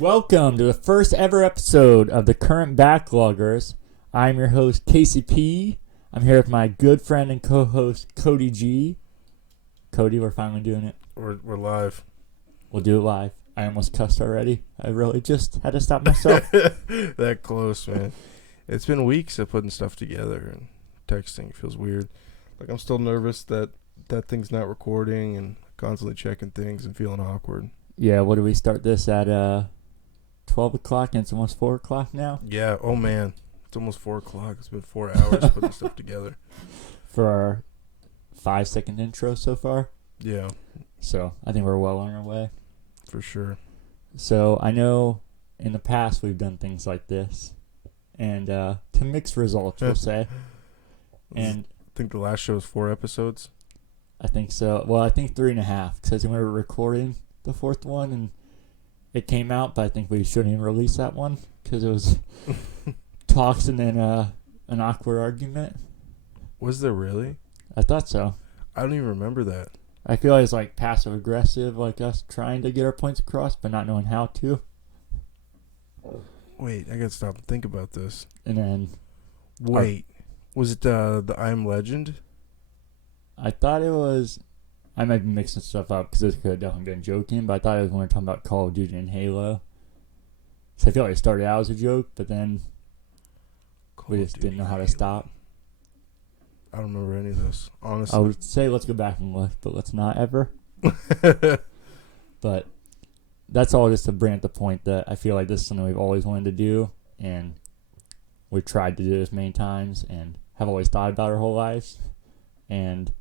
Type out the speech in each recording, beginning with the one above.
Welcome to the first ever episode of the Current Backloggers. I'm your host, Casey P. I'm here with my good friend and co-host, Cody G. Cody, we're finally doing it. We're live. We'll do it live. I almost cussed already. I really just had to stop myself. That close, man. It's been weeks of putting stuff together and texting. It feels weird. Like I'm still nervous that thing's not recording and constantly checking things and feeling awkward. Yeah, what do we start this at 12 o'clock and it's almost 4 o'clock now? Yeah, oh man. It's almost 4 o'clock. It's been 4 hours putting stuff together. For our 5-second intro so far. Yeah. So I think we're well on our way. For sure. So I know in the past we've done things like this. And to mixed results, we'll say. And I think the last show was 4 episodes. I think so. Well, I think 3.5. Because we were recording the fourth one and it came out, but I think we shouldn't even release that one because it was talks and then an awkward argument. Was there really? I thought so. I don't even remember that. I feel like it's like passive aggressive, like us trying to get our points across but not knowing how to. Wait, I gotta stop and think about this. And then Wait, was it the I Am Legend? I thought it was. I might be mixing stuff up because this could have definitely been joking, but I thought it was when we were talking about Call of Duty and Halo. So I feel like it started out as a joke, but then we just didn't know how to stop. I don't remember any of this, honestly. I would say let's go back and look, but let's not ever. But that's all just to bring up the point that I feel like this is something we've always wanted to do, and we've tried to do this many times and have always thought about our whole lives. And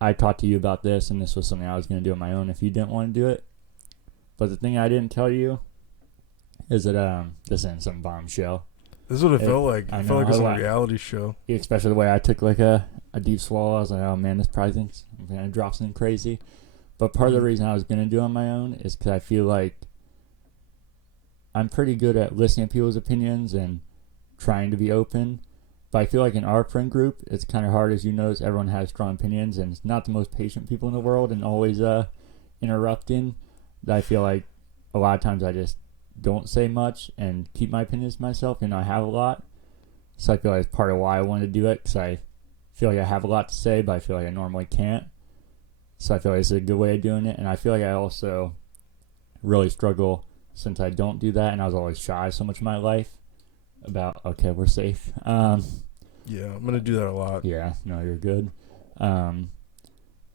I talked to you about this, and this was something I was going to do on my own if you didn't want to do it. But the thing I didn't tell you is that this isn't some bombshell. This is what it felt like. I felt like it was a reality show. Especially the way I took like a deep swallow. I was like, oh man, this probably thinks I'm going to drop something crazy. But part of the reason I was going to do it on my own is because I feel like I'm pretty good at listening to people's opinions and trying to be open. But I feel like in our friend group, it's kind of hard, as you notice, everyone has strong opinions, and it's not the most patient people in the world and always interrupting. I feel like a lot of times I just don't say much and keep my opinions to myself, and I have a lot. So I feel like it's part of why I wanted to do it, because I feel like I have a lot to say, but I feel like I normally can't. So I feel like it's a good way of doing it, and I feel like I also really struggle since I don't do that, and I was always shy so much in my life about, okay, we're safe. Yeah, I'm going to do that a lot. Yeah, no, you're good.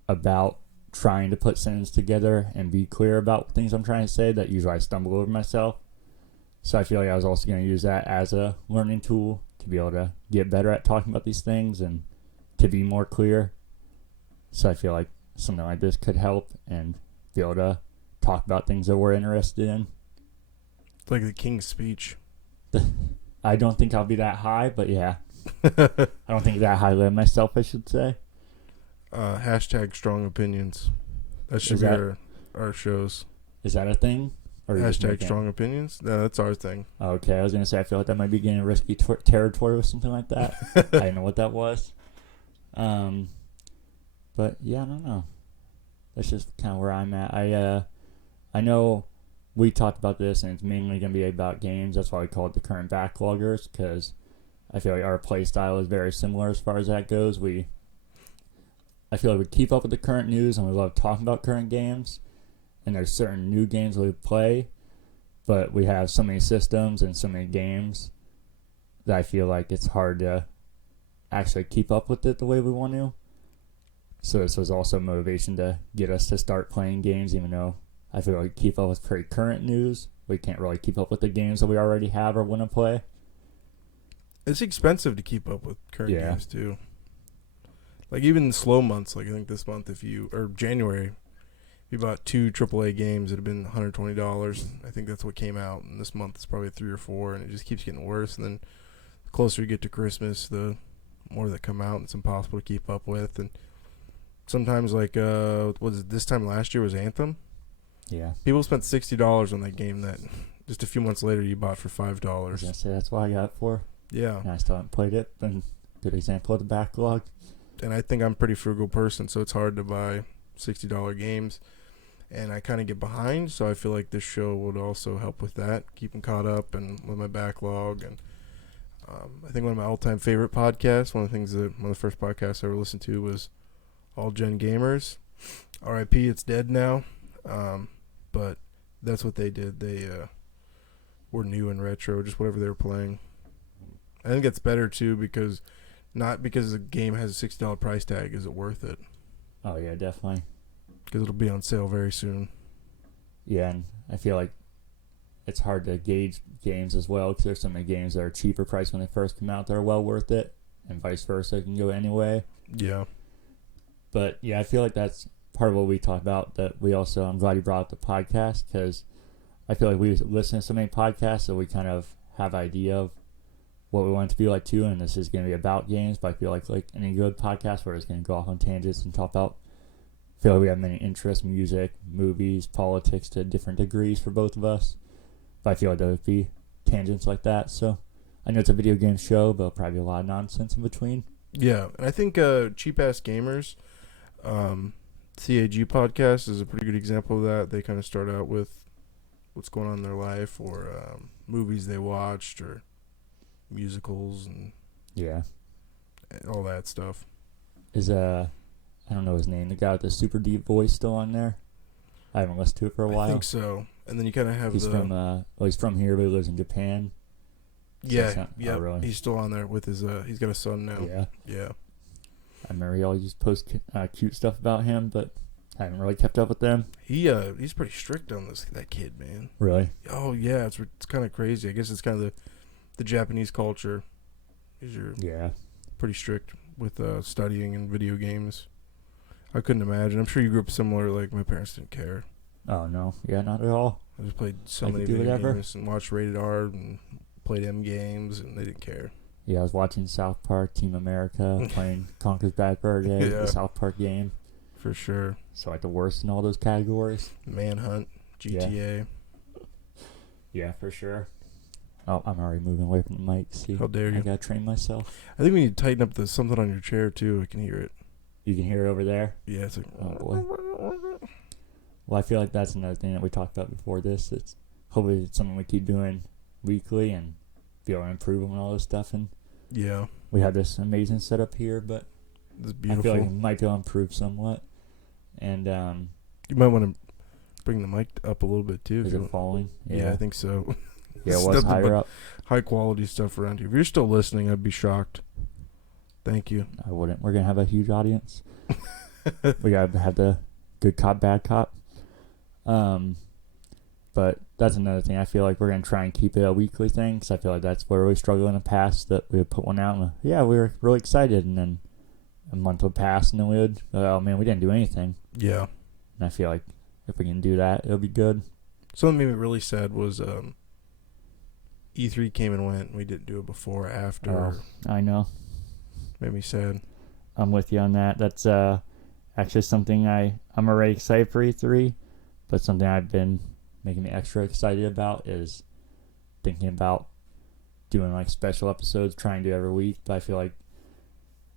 About trying to put sentences together and be clear about things I'm trying to say that usually I stumble over myself. So I feel like I was also going to use that as a learning tool to be able to get better at talking about these things and to be more clear. So I feel like something like this could help and be able to talk about things that we're interested in. It's like the King's Speech. I don't think I'll be that high, but yeah. I don't think that highly of myself, I should say. Hashtag strong opinions. That should be our shows. Is that a thing? Or hashtag strong opinions? No, that's our thing. Okay, I was going to say, I feel like that might be getting risky territory with something like that. I didn't know what that was. But yeah, I don't know. That's just kind of where I'm at. I know we talked about this, and it's mainly going to be about games. That's why we call it the Current Backloggers, because I feel like our play style is very similar as far as that goes. I feel like we keep up with the current news, and we love talking about current games. And there's certain new games we play, but we have so many systems and so many games that I feel like it's hard to actually keep up with it the way we want to. So this was also motivation to get us to start playing games, even though I feel like keep up with pretty current news. We can't really keep up with the games that we already have or want to play. It's expensive to keep up with current games, too. Like, even in slow months, like I think this month, January, if you bought 2 AAA games, it would have been $120. I think that's what came out. And this month it's probably 3 or 4, and it just keeps getting worse. And then the closer you get to Christmas, the more that come out, and it's impossible to keep up with. And sometimes, like, this time last year was Anthem? Yeah. People spent $60 on that game that just a few months later you bought for $5. I was going to say, that's what I got it for. Yeah. And I still haven't played it. And good example of the backlog. And I think I'm a pretty frugal person, so it's hard to buy $60 games. and I kind of get behind. So I feel like this show would also help with that, keeping caught up and with my backlog. And I think one of my all-time favorite podcasts, one of the first podcasts I ever listened to was All Gen Gamers. R.I.P. It's dead now, but that's what they did. They were new and retro, just whatever they were playing. I think it's better too because not because the game has a $60 price tag is it worth it. Oh yeah, definitely. Because it'll be on sale very soon. Yeah, and I feel like it's hard to gauge games as well because there's so many games that are cheaper price when they first come out that are well worth it, and vice versa. It can go anyway. Yeah. But yeah, I feel like that's part of what we talk about. That we also, I'm glad you brought up the podcast because I feel like we listen to so many podcasts that we kind of have an idea of what we want it to be like too. And this is going to be about games, but I feel like any good podcast where it's going to go off on tangents and talk about. I feel like we have many interests: music, movies, politics to different degrees for both of us. But I feel like there would be tangents like that. So I know it's a video game show, but probably a lot of nonsense in between. Yeah, and I think Cheap Ass Gamers, CAG podcast is a pretty good example of that. They kind of start out with what's going on in their life or movies they watched or musicals and all that stuff. Is I don't know his name, the guy with the super deep voice still on there? I haven't listened to it for a while. I think so. And then you kind of have he's from here, but he lives in Japan. Yeah, Oh, really? He's still on there with his. He's got a son now. Yeah. I remember he always just post cute stuff about him, but I haven't really kept up with them. He's pretty strict on that kid, man. Really? Oh yeah, it's kind of crazy. I guess it's kind of the Japanese culture. You're pretty strict with studying and video games. I couldn't imagine. I'm sure you grew up similar. Like my parents didn't care. Oh no, yeah, not at all. I just played so many video games and watched Rated R and played M games, and they didn't care. Yeah, I was watching South Park, Team America, playing Conker's Bad Fur Day, the South Park game. For sure. So like the worst in all those categories. Manhunt, GTA. Yeah, for sure. Oh, I'm already moving away from the mic. See, how dare you? I gotta train myself. I think we need to tighten up something on your chair too. I can hear it. You can hear it over there? Yeah, it's like, oh boy. Well, I feel like that's another thing that we talked about before this. It's hopefully it's something we keep doing weekly and be able to improve on all this stuff. And yeah, we have this amazing setup here, but it's beautiful. I feel like we might be able to improve somewhat. And you might want to bring the mic up a little bit too. Is it falling? Yeah, I think so. Yeah, it was higher up. High quality stuff around here. If you're still listening, I'd be shocked. Thank you. I wouldn't. We're gonna have a huge audience. We gotta have the good cop, bad cop. But that's another thing. I feel like we're gonna try and keep it a weekly thing because I feel like that's where we struggled in the past. That we would put one out and we were really excited, and then a month would pass, and then we would, oh man, we didn't do anything. Yeah. And I feel like if we can do that, it'll be good. Something that made me really sad was E3 came and went. And we didn't do it before or after. Oh, I know. Made me sad. I'm with you on that. That's actually something I'm already excited for E3, but something I've been making me extra excited about is thinking about doing like special episodes, trying to do every week. But I feel like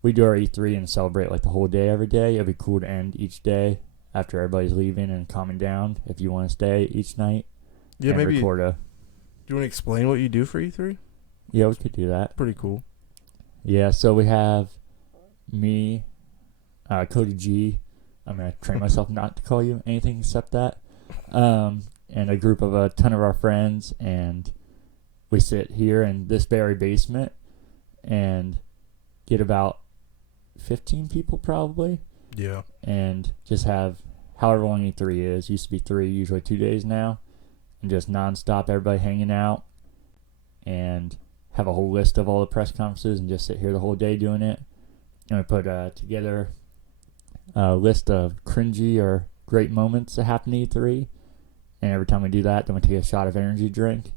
we do our E3 and celebrate like the whole day every day. It'd be cool to end each day after everybody's leaving and calming down. If you want to stay each night, yeah, maybe. Record do you want to explain what you do for E3? Yeah, we could do that. Pretty cool. Yeah, so we have me, Cody G. I'm going to train myself not to call you anything except that. And a group of a ton of our friends. And we sit here in this very basement and get about 15 people probably. Yeah. And just have however long E3 is. Used to be 3, usually 2 days now. And just nonstop, everybody hanging out. And have a whole list of all the press conferences and just sit here the whole day doing it. And we put together a list of cringy or great moments that happen at E3. And every time we do that, then we take a shot of energy drink.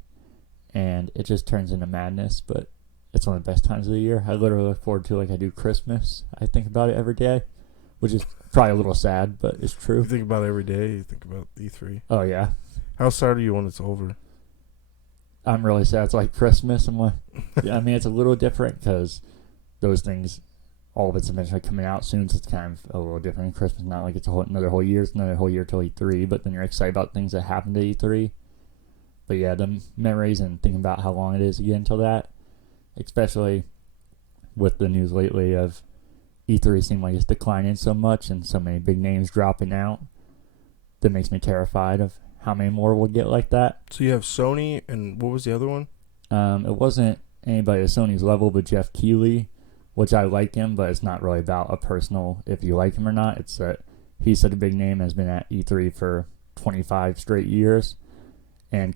And it just turns into madness, but it's one of the best times of the year. I literally look forward to it like I do Christmas. I think about it every day, which is probably a little sad, but it's true. You think about it every day? You think about E3? Oh, yeah. How sad are you when it's over? I'm really sad. It's like Christmas. I'm like, yeah, I mean, it's a little different because those things all of it's eventually coming out soon, so it's kind of a little different. Christmas, not like it's another whole year. It's another whole year till E3, but then you're excited about things that happened at E3. But yeah, the memories and thinking about how long it is again until that, especially with the news lately of E3 seeming like it's declining so much and so many big names dropping out, that makes me terrified of how many more we'll get like that. So you have Sony, and what was the other one? It wasn't anybody at Sony's level but Jeff Keighley, which I like him, but it's not really about a personal if you like him or not. It's that he's such a big name, has been at E3 for 25 straight years, and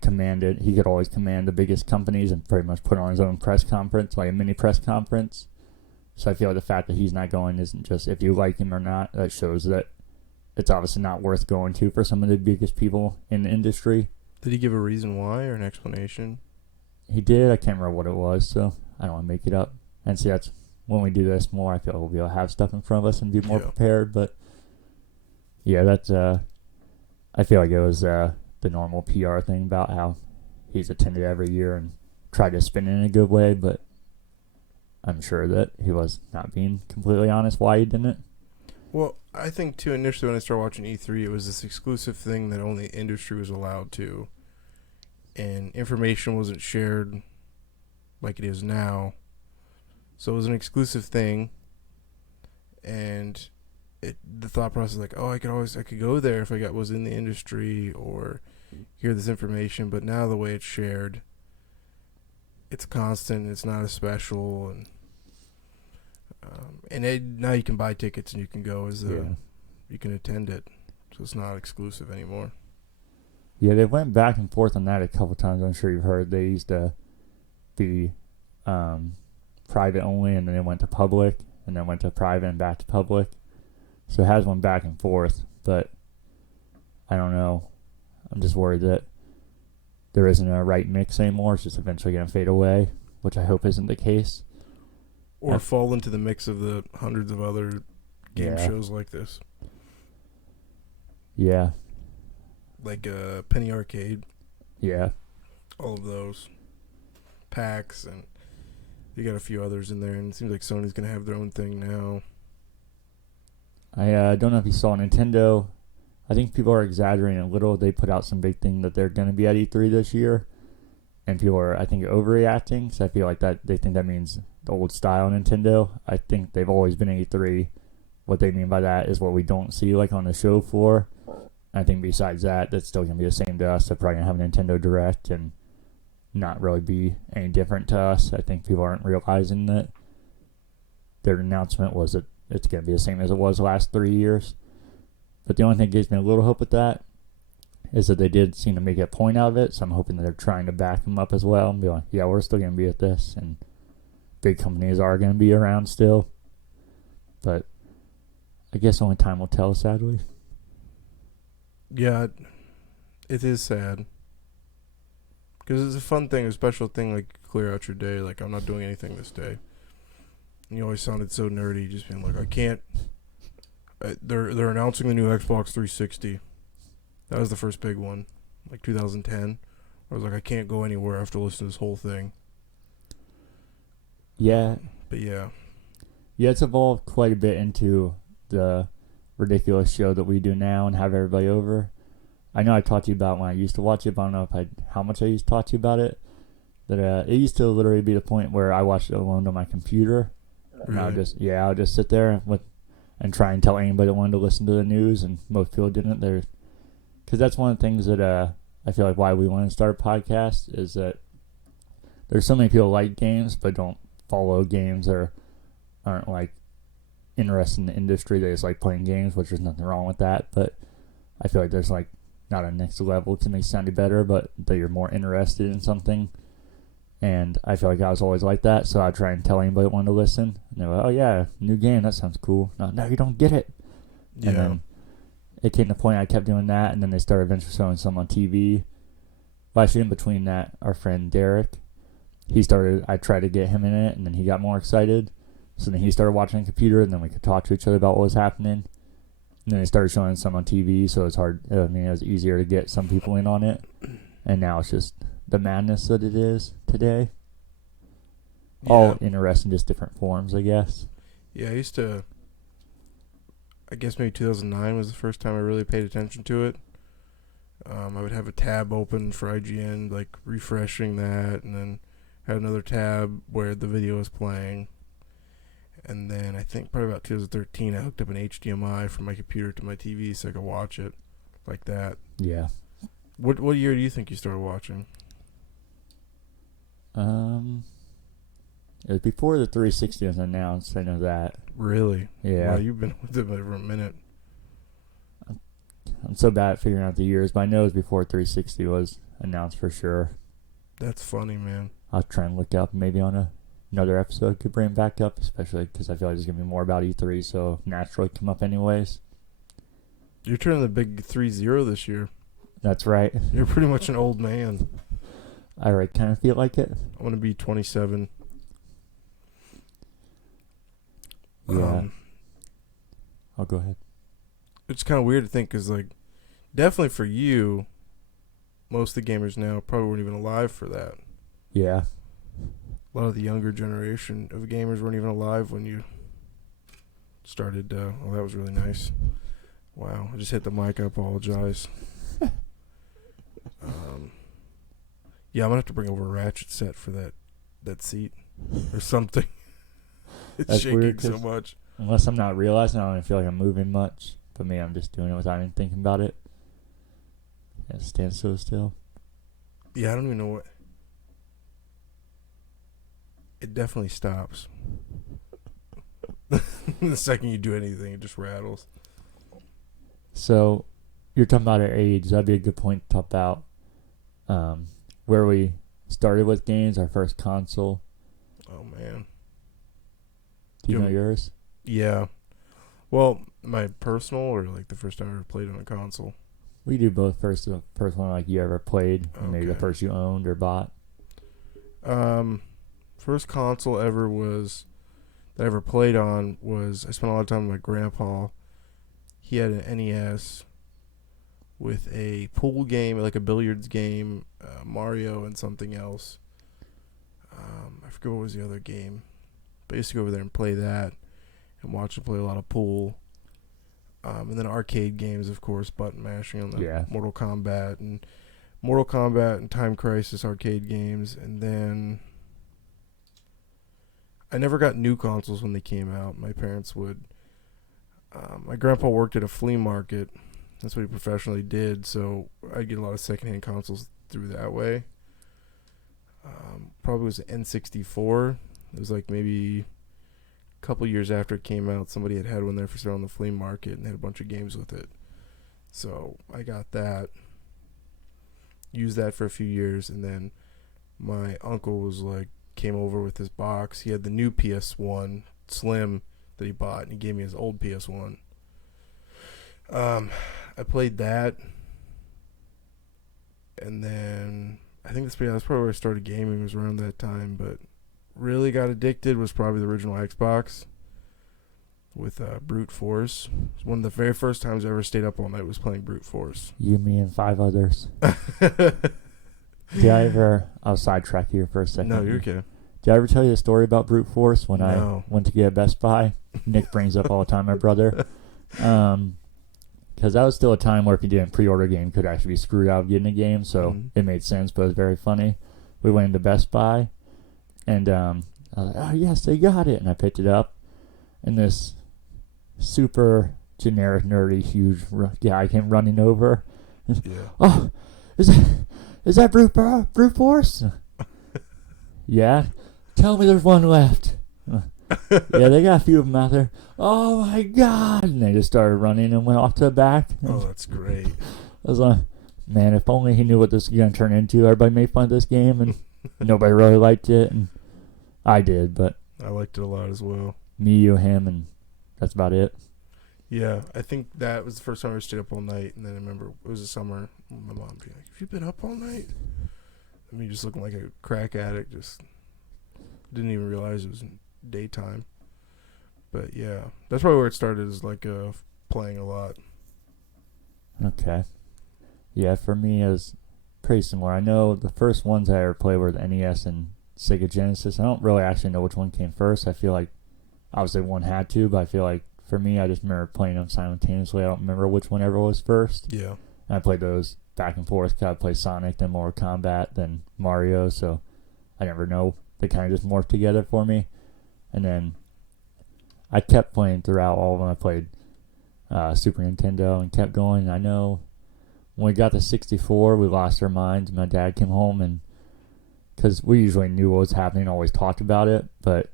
he could always command the biggest companies and pretty much put on his own press conference, like a mini press conference. So I feel like the fact that he's not going isn't just if you like him or not. That shows that it's obviously not worth going to for some of the biggest people in the industry. Did he give a reason why or an explanation? He did. I can't remember what it was, so I don't want to make it up. And see, that's when we do this more, I feel like we'll be able to have stuff in front of us and be more prepared. But yeah, that's I feel like it was the normal PR thing about how he's attended every year and tried to spin it in a good way, but I'm sure that he was not being completely honest why he didn't. Well, I think, too, initially when I started watching E3, it was this exclusive thing that only industry was allowed to, and information wasn't shared like it is now. So it was an exclusive thing, and the thought process like, oh, I could go there if I was in the industry or hear this information, but now the way it's shared, it's constant, it's not as special, and now you can buy tickets and you can go you can attend it, so it's not exclusive anymore. Yeah, they went back and forth on that a couple times. I'm sure you've heard they used to be private only, and then it went to public, and then went to private and back to public. So it has went back and forth, but I don't know. I'm just worried that there isn't a right mix anymore. It's just eventually going to fade away, which I hope isn't the case. Or fall into the mix of the hundreds of other game shows like this. Yeah. Like Penny Arcade. Yeah. All of those. PAX, and you got a few others in there, and it seems like Sony's going to have their own thing now. I don't know if you saw Nintendo. I think people are exaggerating a little. They put out some big thing that they're going to be at E3 this year, and people are, I think, overreacting. So I feel like that they think that means the old style Nintendo. I think they've always been at E3. What they mean by that is what we don't see like on the show floor. I think besides that, that's still going to be the same to us. They're probably going to have a Nintendo Direct and not really be any different to us. I think people aren't realizing that their announcement was that it's going to be the same as it was the last 3 years. But the only thing that gives me a little hope with that is that they did seem to make a point out of it. So I'm hoping that they're trying to back them up as well and be like, yeah, we're still going to be at this. And big companies are going to be around still. But I guess only time will tell, sadly. Yeah, it is sad. Because it's a fun thing, a special thing, like clear out your day. Like, I'm not doing anything this day. And you always sounded so nerdy, just being like, I can't. They're announcing the new Xbox 360. That was the first big one, like 2010. I was like, I can't go anywhere after listening to this whole thing. Yeah. But yeah. Yeah, it's evolved quite a bit into the ridiculous show that we do now and have everybody over. I know I talked to you about when I used to watch it, but I don't know how much I used to talk to you about it. That it used to literally be the point where I watched it alone on my computer. And Really? I would just sit there and try and tell anybody that wanted to listen to the news, and most people didn't. Because that's one of the things that I feel like why we want to start a podcast is that there's so many people who like games but don't follow games or aren't like interested in the industry. They just like playing games, which there's nothing wrong with that. But I feel like there's like not a next level to make sound better, but that you're more interested in something. And I feel like I was always like that, so I'd try and tell anybody that wanted to listen. And they were like, oh yeah, new game, that sounds cool. No, you don't get it. Yeah. And then it came to the point I kept doing that, and then they started eventually showing some on TV. Well, actually, in between that, our friend Derek, I tried to get him in it, and then he got more excited. So then he started watching the computer, and then we could talk to each other about what was happening. And then they started showing some on TV, so it's hard. I mean, it was easier to get some people in on it. And now it's just the madness that it is today. Yeah. All interesting, just different forms, I guess. Yeah, I used to. I guess maybe 2009 was the first time I really paid attention to it. I would have a tab open for IGN, like refreshing that, and then had another tab where the video was playing. And then I think probably about 2013, I hooked up an HDMI from my computer to my TV so I could watch it like that. Yeah. What year do you think you started watching? It was before the 360 was announced. I know that. Really? Yeah. Wow, you've been with it for a minute. I'm so bad at figuring out the years, but I know it was before 360 was announced for sure. That's funny, man. I'll try and look up. Maybe on another episode could bring it back up, especially because I feel like there's going to be more about E3, so naturally come up anyways. You're turning the big 3-0 this year. That's right. You're pretty much an old man. I kind of feel like it. I'm going to be 27. Yeah. I'll go ahead. It's kind of weird to think because, like, definitely for you, most of the gamers now probably weren't even alive for that. Yeah. A lot of the younger generation of gamers weren't even alive when you started. Oh, that was really nice. Wow, I just hit the mic. I apologize. Yeah, I'm going to have to bring over a ratchet set for that seat or something. It's That's shaking weird, so much. Unless I'm not realizing, I don't even feel like I'm moving much. For me, I'm just doing it without even thinking about it. Yeah, stand so still. Yeah, I don't even know what. It definitely stops. The second you do anything, it just rattles. So, you're talking about our age. That'd be a good point to talk about where we started with games, our first console. Oh, man. Do you know yours? Yeah. Well, my personal or like the first time I ever played on a console? We do both. First, the first one like you ever played, and maybe the first you owned or bought. First console ever that I ever played on was I spent a lot of time with my grandpa. He had an NES with a pool game, like a billiards game, Mario and something else. I forget what was the other game. But I used to go over there and play that and watch him play a lot of pool. And then arcade games, of course, button mashing on the Mortal Kombat and Time Crisis arcade games. And then I never got new consoles when they came out. My parents would. My grandpa worked at a flea market. That's what he professionally did. So I'd get a lot of secondhand consoles through that way. Probably was an N64. It was like maybe a couple years after it came out. Somebody had one there for sale on the flea market and had a bunch of games with it. So I got that. Used that for a few years. And then my uncle came over with his box. He had the new PS1 Slim that he bought, and he gave me his old PS1. I played that, and then I think that's probably where I started gaming, was around that time. But really got addicted was probably the original Xbox with Brute Force. It was one of the very first times I ever stayed up all night was playing Brute Force. You, me, and 5 others. I'll sidetrack here for a second. No, you're okay. Did I ever tell you a story about Brute Force when I went to get a Best Buy? Nick brings up all the time, my brother. Because that was still a time where if you didn't pre-order a game, you could actually be screwed out of getting a game, so it made sense, but it was very funny. We went into Best Buy, and I was like, oh, yes, they got it. And I picked it up, and this super generic, nerdy, huge guy came running over. Yeah. Oh, is that Brute Force? Yeah. Tell me there's one left. Yeah, they got a few of them out there. Oh, my God. And they just started running and went off to the back. Oh, that's great. I was like, man, if only he knew what this was going to turn into. Everybody made fun of this game, and nobody really liked it. And I did, but I liked it a lot as well. Me, you, him, and that's about it. Yeah, I think that was the first time I stayed up all night. And then I remember it was the summer. My mom being like, have you been up all night? I mean, just looking like a crack addict. Just didn't even realize it was daytime. But yeah, that's probably where it started, is playing a lot. Okay. Yeah, for me, it was pretty similar. I know the first ones I ever played were the NES and Sega Genesis. I don't really actually know which one came first. I feel like obviously one had to, but I feel like for me, I just remember playing them simultaneously. I don't remember which one ever was first. Yeah. And I played those back and forth. Cause I played Sonic, then Mortal Kombat, then Mario. So I never know. They kind of just morphed together for me. And then I kept playing throughout all of them. I played Super Nintendo and kept going. And I know when we got to 64, we lost our minds. My dad came home, and because we usually knew what was happening, always talked about it, but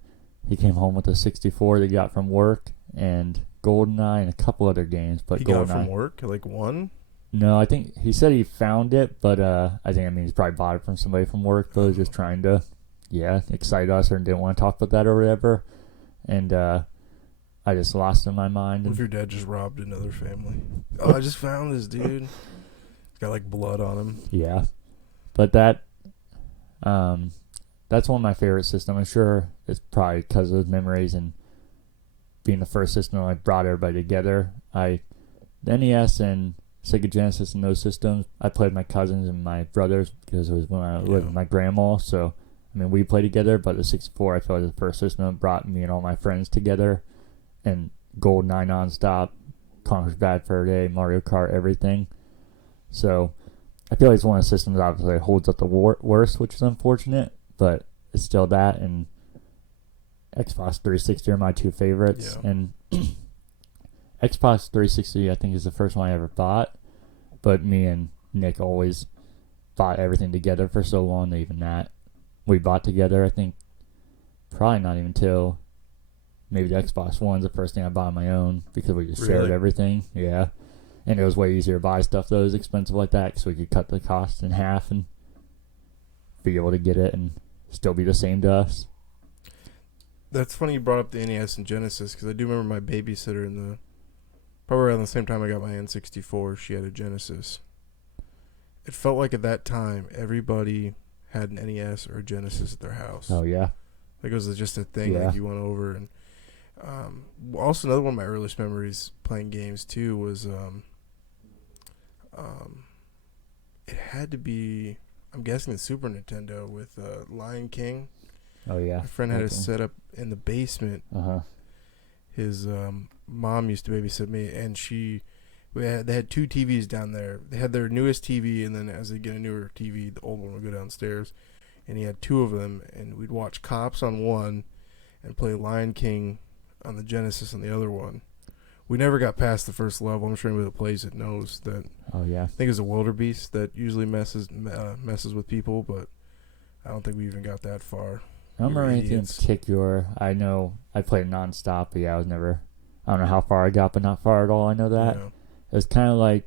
he came home with a 64 that he got from work and GoldenEye and a couple other games. But he GoldenEye, got it from work, like one? No, I think he said he found it, but I think he's probably bought it from somebody from work, but was just trying to, excite us or didn't want to talk about that or whatever. And I just lost in my mind. What if your dad just robbed another family? Oh, I just found this dude. He's got like blood on him. Yeah, but that's one of my favorite systems. I'm sure it's probably because of those memories and being the first system that brought everybody together. The NES and Sega Genesis and those systems, I played with my cousins and my brothers because it was when I lived with my grandma. So, I mean, we played together, but the 64, I feel like the first system that brought me and all my friends together. And GoldenEye nonstop, Conker's Bad Fur Day, Mario Kart, everything. So, I feel like it's one of the systems that obviously holds up the worst, which is unfortunate, but it's still that. And Xbox 360 are my two favorites. Yeah. And Xbox 360, I think, is the first one I ever bought. But me and Nick always bought everything together for so long that even that we bought together. I think probably not even till maybe the Xbox One's the first thing I bought on my own because we just shared everything. Yeah. And it was way easier to buy stuff that was expensive like that because we could cut the cost in half and be able to get it and still be the same to us. That's funny you brought up the NES and Genesis because I do remember my babysitter probably around the same time I got my N64, she had a Genesis. It felt like at that time everybody had an NES or a Genesis at their house. Oh, yeah. Like it was just a thing. Like you went over and also another one of my earliest memories playing games too was it had to be, I'm guessing, the Super Nintendo with Lion King. Oh, yeah. My friend had it set up in the basement. His mom used to babysit me, and they had two TVs down there. They had their newest TV, and then as they get a newer TV, the old one would go downstairs. And he had two of them, and we'd watch Cops on one and play Lion King on the Genesis on the other one. We never got past the first level. I'm sure anybody that plays it knows that. Oh, yeah. I think it's a wildebeest that usually messes with people, but I don't think we even got that far. I don't remember anything in particular. I know I played nonstop, but I don't know how far I got, but not far at all. I know that. Yeah. It was kind of like,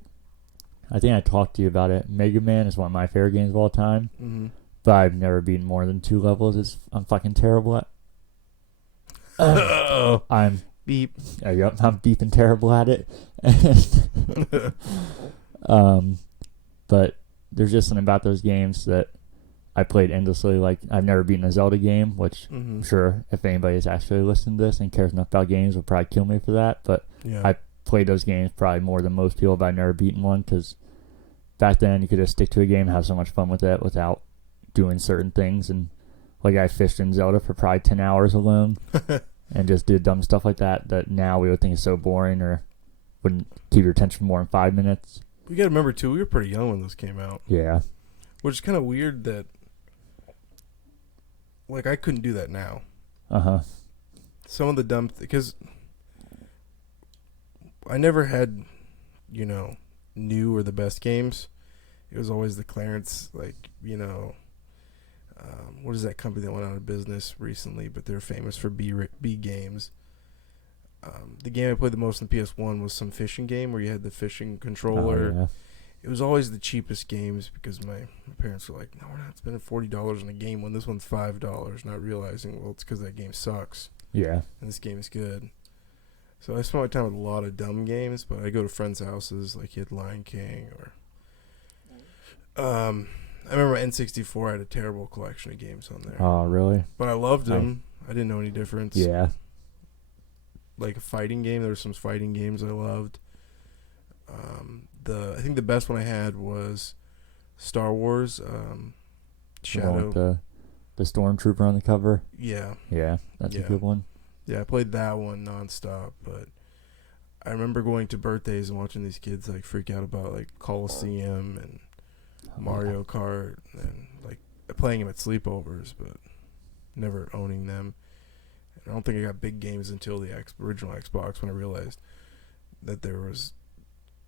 I think I talked to you about it. Mega Man is one of my favorite games of all time, but I've never beaten more than 2 levels. I'm fucking terrible at. I'm beep. Yep, I'm beeping terrible at it. But there's just something about those games that I played endlessly. Like, I've never beaten a Zelda game, which I'm sure if anybody's actually listened to this and cares enough about games will probably kill me for that. But I played those games probably more than most people, but I've never beaten one because back then you could just stick to a game and have so much fun with it without doing certain things. And like, I fished in Zelda for probably 10 hours alone and just did dumb stuff like that now we would think is so boring or wouldn't keep your attention for more than 5 minutes. You got to remember, too, we were pretty young when those came out. Yeah. Which is kind of weird that, like, I couldn't do that now. Some of the dumb because I never had, new or the best games. It was always the Clarence, like, what is that company that went out of business recently, but they're famous for B games. The game I played the most on PS1 was some fishing game where you had the fishing controller. Oh, yeah. It was always the cheapest games because my parents were like, no, we're not spending $40 on a game when this one's $5, not realizing, well, it's because that game sucks. Yeah. And this game is good. So I spent my time with a lot of dumb games, but I go to friends' houses, like you had Lion King or... I remember my N64 had a terrible collection of games on there. Oh, really? But I loved them. I didn't know any difference. Yeah. Like a fighting game, there were some fighting games I loved. I think the best one I had was Star Wars Shadow. The Stormtrooper on the cover? Yeah. Yeah, that's a good one. Yeah, I played that one nonstop, but I remember going to birthdays and watching these kids like freak out about like Coliseum and Mario Kart and like playing them at sleepovers, but never owning them. I don't think I got big games until the original Xbox when I realized that there was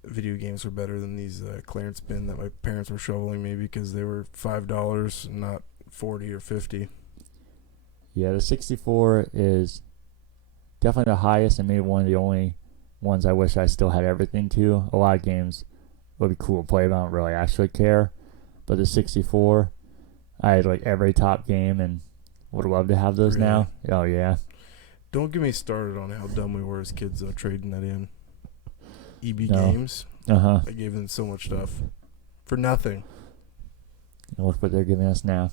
video games were better than these clearance bin that my parents were shoveling me because they were $5 and not 40 or 50. Yeah, the 64 is definitely the highest and maybe one of the only ones I wish I still had everything to. A lot of games would be cool to play, but I don't really actually care. But the 64, I had like every top game and would love to have those now. Oh, yeah. Don't get me started on how dumb we were as kids, though, trading that in. EB No. Games. Uh-huh. I gave them so much stuff for nothing. Look what they're giving us now.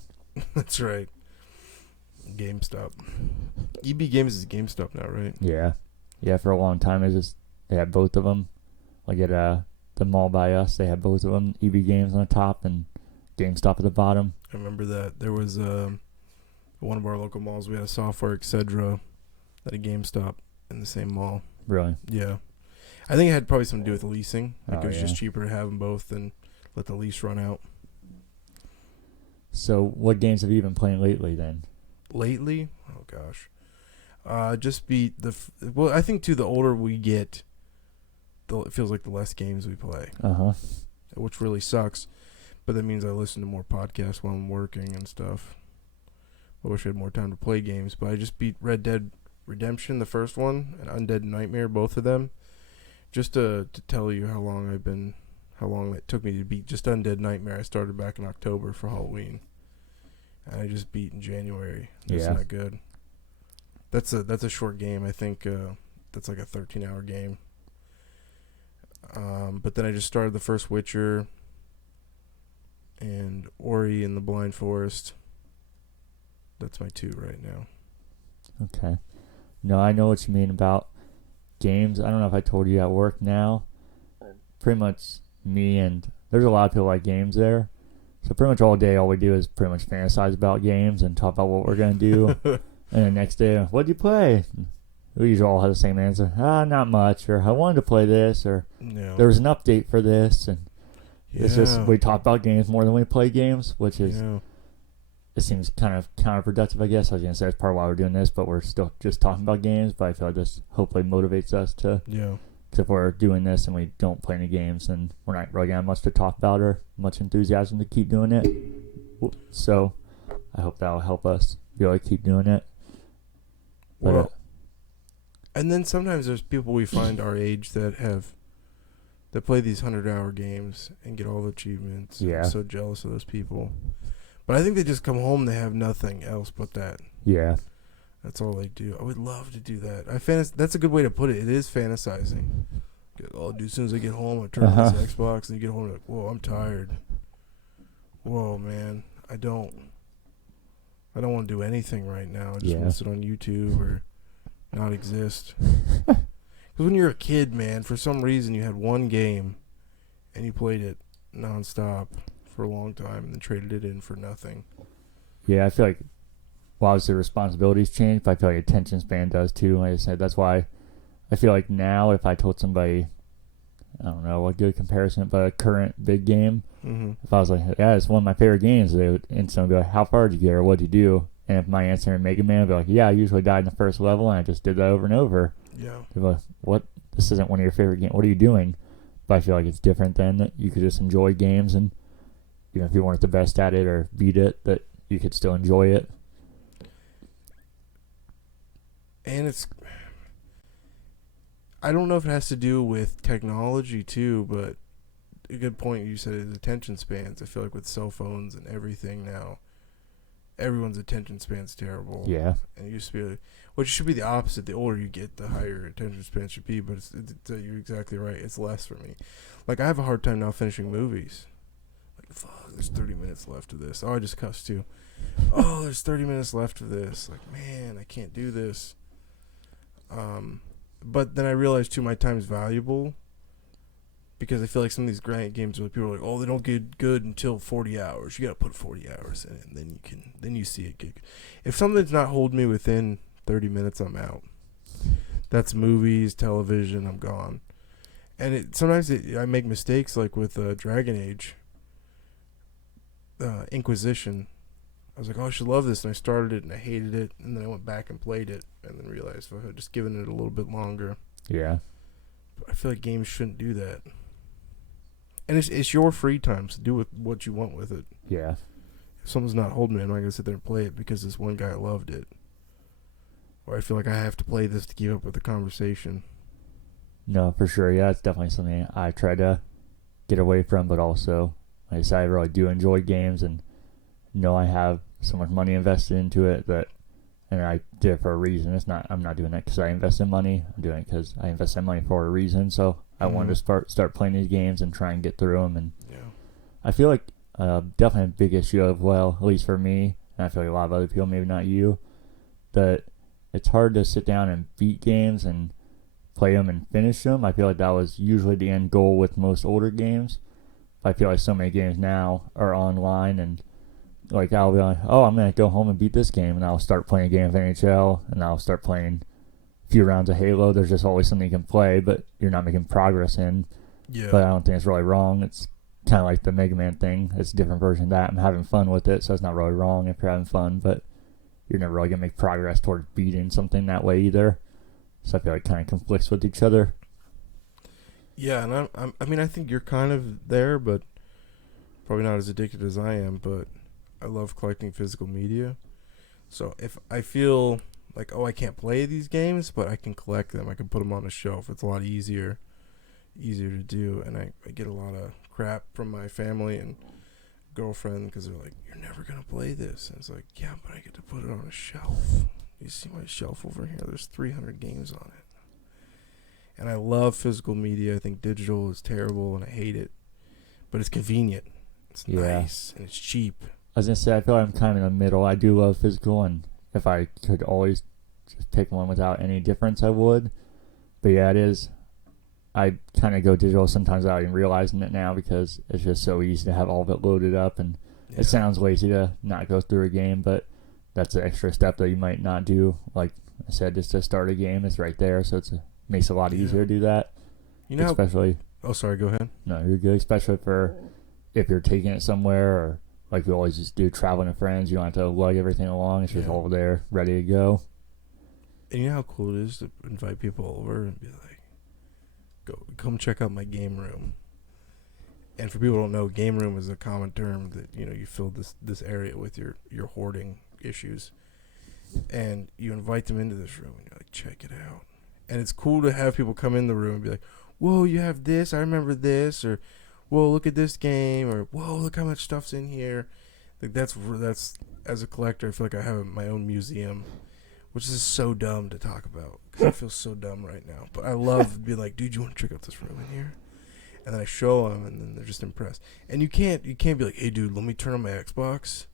That's right. GameStop. EB Games is GameStop now, right? Yeah. Yeah, for a long time, they had both of them. Like at the mall by us, they had both of them. EB Games on the top and GameStop at the bottom. I remember that. There was one of our local malls, we had a software, etc., at a GameStop in the same mall. Really? Yeah. I think it had probably something to do with leasing. Like Oh, it was yeah. just cheaper to have them both than let the lease run out. So what games have you been playing lately then? Lately? Oh, gosh. Just beat well, I think, too, the older we get, it feels like the less games we play. Uh-huh. Which really sucks. But that means I listen to more podcasts while I'm working and stuff. I wish I had more time to play games. But I just beat Red Dead Redemption, the first one, and Undead Nightmare, both of them. Just to tell you how long it took me to beat just Undead Nightmare. I started back in October for Halloween. And I just beat in January. It's not good. That's a short game. I think that's like a 13-hour game. But then I just started the first Witcher and Ori and the Blind Forest. That's my 2 right now. Okay. No, I know what you mean about games. I don't know if I told you at work now. Pretty much me and there's a lot of people like games there. So pretty much all day, all we do is pretty much fantasize about games and talk about what we're going to do. And the next day, what'd you play? We usually all have the same answer. Not much. Or I wanted to play this. Or there was an update for this. And it's just we talk about games more than we play games, which is it seems kind of counterproductive, I guess. I was going to say it's part of why we're doing this, but we're still just talking about games. But I feel like this hopefully motivates us to. Yeah. Because if we're doing this and we don't play any games, then we're not really going to have much to talk about or much enthusiasm to keep doing it. So I hope that'll help us be able to keep doing it. But, and then sometimes there's people we find our age that play these 100-hour games and get all the achievements. Yeah. I'm so jealous of those people. But I think they just come home, they have nothing else but that. Yeah. That's all they do. I would love to do that. That's a good way to put it. It is fantasizing. I'll do as soon as I get home. I turn on this Xbox, and you get home like, whoa, I'm tired. Whoa, man, I don't want to do anything right now. I just want to sit on YouTube or not exist. Because when you're a kid, man, for some reason you had one game, and you played it nonstop for a long time, and then traded it in for nothing. Yeah, I feel like. Well, obviously responsibilities change, but I feel like attention span does too. Like I said, that's why I feel like now if I told somebody, I don't know what good comparison, but a current big game, if I was like, yeah, it's one of my favorite games, they would instantly be like, how far did you get or what did you do? And if my answer in Mega Man would be like, yeah, I usually died in the first level and I just did that over and over. Yeah. They'd be like, what? This isn't one of your favorite games. What are you doing? But I feel like it's different than that. You could just enjoy games and even if you weren't the best at it or beat it, that you could still enjoy it. And I don't know if it has to do with technology too, but a good point you said is attention spans. I feel like with cell phones and everything now, everyone's attention span's terrible. Yeah. And it used to be, which should be the opposite. The older you get, the higher attention span should be, but you're exactly right. It's less for me. Like, I have a hard time now finishing movies. Like, fuck, there's 30 minutes left of this. Oh, I just cussed too. Oh, there's 30 minutes left of this. Like, man, I can't do this. But then I realized too my time's valuable because I feel like some of these grind games where people are like, oh, they don't get good until 40 hours. You got to put 40 hours in it, and then you see it get. If something's not holding me within 30 minutes, I'm out. That's movies, television. I'm gone. And sometimes I make mistakes, like with Dragon Age, Inquisition. I was like, oh, I should love this, and I started it and I hated it, and then I went back and played it, and then realized if I had just given it a little bit longer. Yeah. But I feel like games shouldn't do that. And it's your free time, so do with what you want with it. Yeah. If something's not holding me, I'm not gonna sit there and play it because this one guy loved it, or I feel like I have to play this to keep up with the conversation. No, for sure. Yeah, it's definitely something I try to get away from, but also, like I said, I really do enjoy games and know I have so much money invested into it and I did it for a reason. I'm not doing it because I invested money. I'm doing it because I invested money for a reason. So I wanted to start playing these games and try and get through them. And I feel like definitely a big issue of, well, at least for me, and I feel like a lot of other people, maybe not you, that it's hard to sit down and beat games and play them and finish them. I feel like that was usually the end goal with most older games. I feel like so many games now are online, and like I'll be like, oh, I'm going to go home and beat this game, and I'll start playing a game of NHL, and I'll start playing a few rounds of Halo. There's just always something you can play, but you're not making progress in. Yeah. But I don't think it's really wrong. It's kind of like the Mega Man thing. It's a different version of that. I'm having fun with it, so it's not really wrong if you're having fun, but you're never really going to make progress towards beating something that way either. So I feel like it kind of conflicts with each other. Yeah, and I mean, I think you're kind of there, but probably not as addicted as I am, but I love collecting physical media. So if I feel like, oh, I can't play these games, but I can collect them, I can put them on a shelf. It's a lot easier to do, and I get a lot of crap from my family and girlfriend because they're like, you're never going to play this. And it's like, yeah, but I get to put it on a shelf. You see my shelf over here? There's 300 games on it. And I love physical media. I think digital is terrible, and I hate it. But it's convenient. It's nice, and it's cheap. I was going to say, I feel like I'm kind of in the middle. I do love physical, and if I could always just pick one without any difference, I would. But yeah, it is. I kind of go digital sometimes without even realizing it now because it's just so easy to have all of it loaded up, and it sounds lazy to not go through a game, but that's an extra step that you might not do. Like I said, just to start a game, it's right there, so it makes it a lot easier to do that. You know, especially. Oh, sorry. Go ahead. No, you're good. Especially for if you're taking it somewhere, or like we always just do, traveling with friends. You don't have to lug everything along. It's just all there, ready to go. And you know how cool it is to invite people over and be like, come check out my game room. And for people who don't know, game room is a common term that, you fill this area with your hoarding issues. And you invite them into this room and you're like, check it out. And it's cool to have people come in the room and be like, whoa, you have this, I remember this, or whoa, look at this game, or whoa, look how much stuff's in here. Like that's as a collector, I feel like I have my own museum, which is so dumb to talk about because I feel so dumb right now. But I love being like, dude, you want to check out this room in here? And then I show them, and then they're just impressed. And you can't be like, hey, dude, let me turn on my Xbox,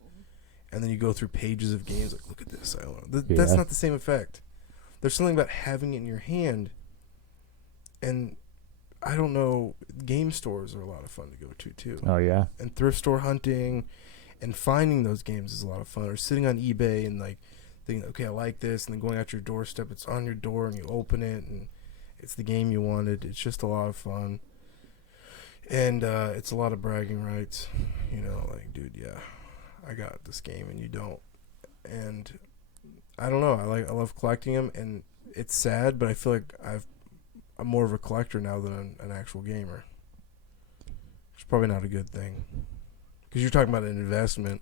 and then you go through pages of games like, look at this. That's not the same effect. There's something about having it in your hand, and I don't know, game stores are a lot of fun to go to too. Oh yeah. And thrift store hunting, and finding those games is a lot of fun. Or sitting on eBay and like thinking, okay, I like this, and then going out your doorstep, it's on your door, and you open it, and it's the game you wanted. It's just a lot of fun. And it's a lot of bragging rights, like, dude, yeah, I got this game and you don't. And I don't know, I love collecting them, and it's sad, but I feel like I'm more of a collector now than an actual gamer. It's probably not a good thing, because you're talking about an investment,